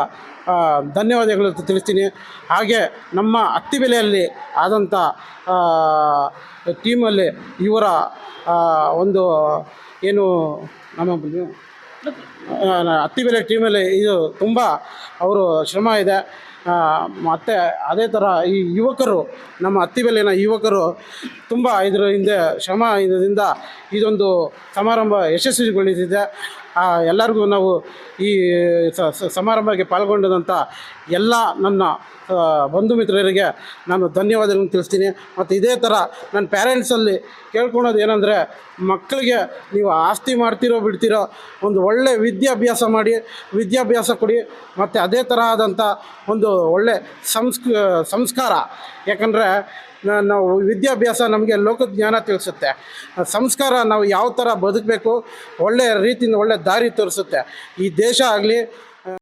ಧನ್ಯವಾದಗಳು ತಿಳಿಸ್ತೀನಿ. ಹಾಗೆ ನಮ್ಮ ಅತ್ತಿಬೆಲೆಯಲ್ಲಿ ಆದಂಥ ಟೀಮಲ್ಲಿ ಇವರ ಒಂದು ಏನು ನಮ್ಮ ಅತ್ತಿಬೆಲೆ ಟೀಮಲ್ಲಿ ಇದು ತುಂಬ ಅವರು ಶ್ರಮ ಇದೆ. ಮತ್ತು ಅದೇ ಥರ ಈ ಯುವಕರು, ನಮ್ಮ ಅತ್ತಿಬೆಲೆನ ಯುವಕರು ತುಂಬ ಇದರ ಹಿಂದೆ ಶ್ರಮ ಇದರಿಂದ ಇದೊಂದು ಸಮಾರಂಭ ಯಶಸ್ವಿಗೊಳಿಸಿದೆ. ಎಲ್ಲರಿಗೂ ನಾವು ಈ ಸಮಾರಂಭಕ್ಕೆ ಪಾಲ್ಗೊಂಡಂಥ ಎಲ್ಲ ನನ್ನ ಬಂಧು ಮಿತ್ರರಿಗೆ ನಾನು ಧನ್ಯವಾದಗಳನ್ನು ತಿಳಿಸ್ತೀನಿ. ಮತ್ತು ಇದೇ ಥರ ನನ್ನ ಪ್ಯಾರೆಂಟ್ಸಲ್ಲಿ ಕೇಳ್ಕೊಳೋದು ಏನಂದರೆ, ಮಕ್ಕಳಿಗೆ ನೀವು ಆಸ್ತಿ ಮಾಡ್ತಿರೋ ಬಿಡ್ತಿರೋ ಒಂದು ಒಳ್ಳೆ ವಿದ್ಯಾಭ್ಯಾಸ ಕೊಡಿ. ಮತ್ತು ಅದೇ ಥರ ಆದಂಥ ಒಂದು ಒಳ್ಳೆ ಸಂಸ್ಕಾರ. ಯಾಕಂದರೆ ನಾವು ವಿದ್ಯಾಭ್ಯಾಸ ನಮಗೆ ಲೋಕಜ್ಞಾನ ತಿಳಿಸುತ್ತೆ. ಸಂಸ್ಕಾರ ನಾವು ಯಾವ ಥರ ಬದುಕಬೇಕು, ಒಳ್ಳೆಯ ರೀತಿಯಿಂದ ಒಳ್ಳೆ ದಾರಿ ತೋರಿಸುತ್ತೆ. ಈ ದೇಶ ಆಗಲಿ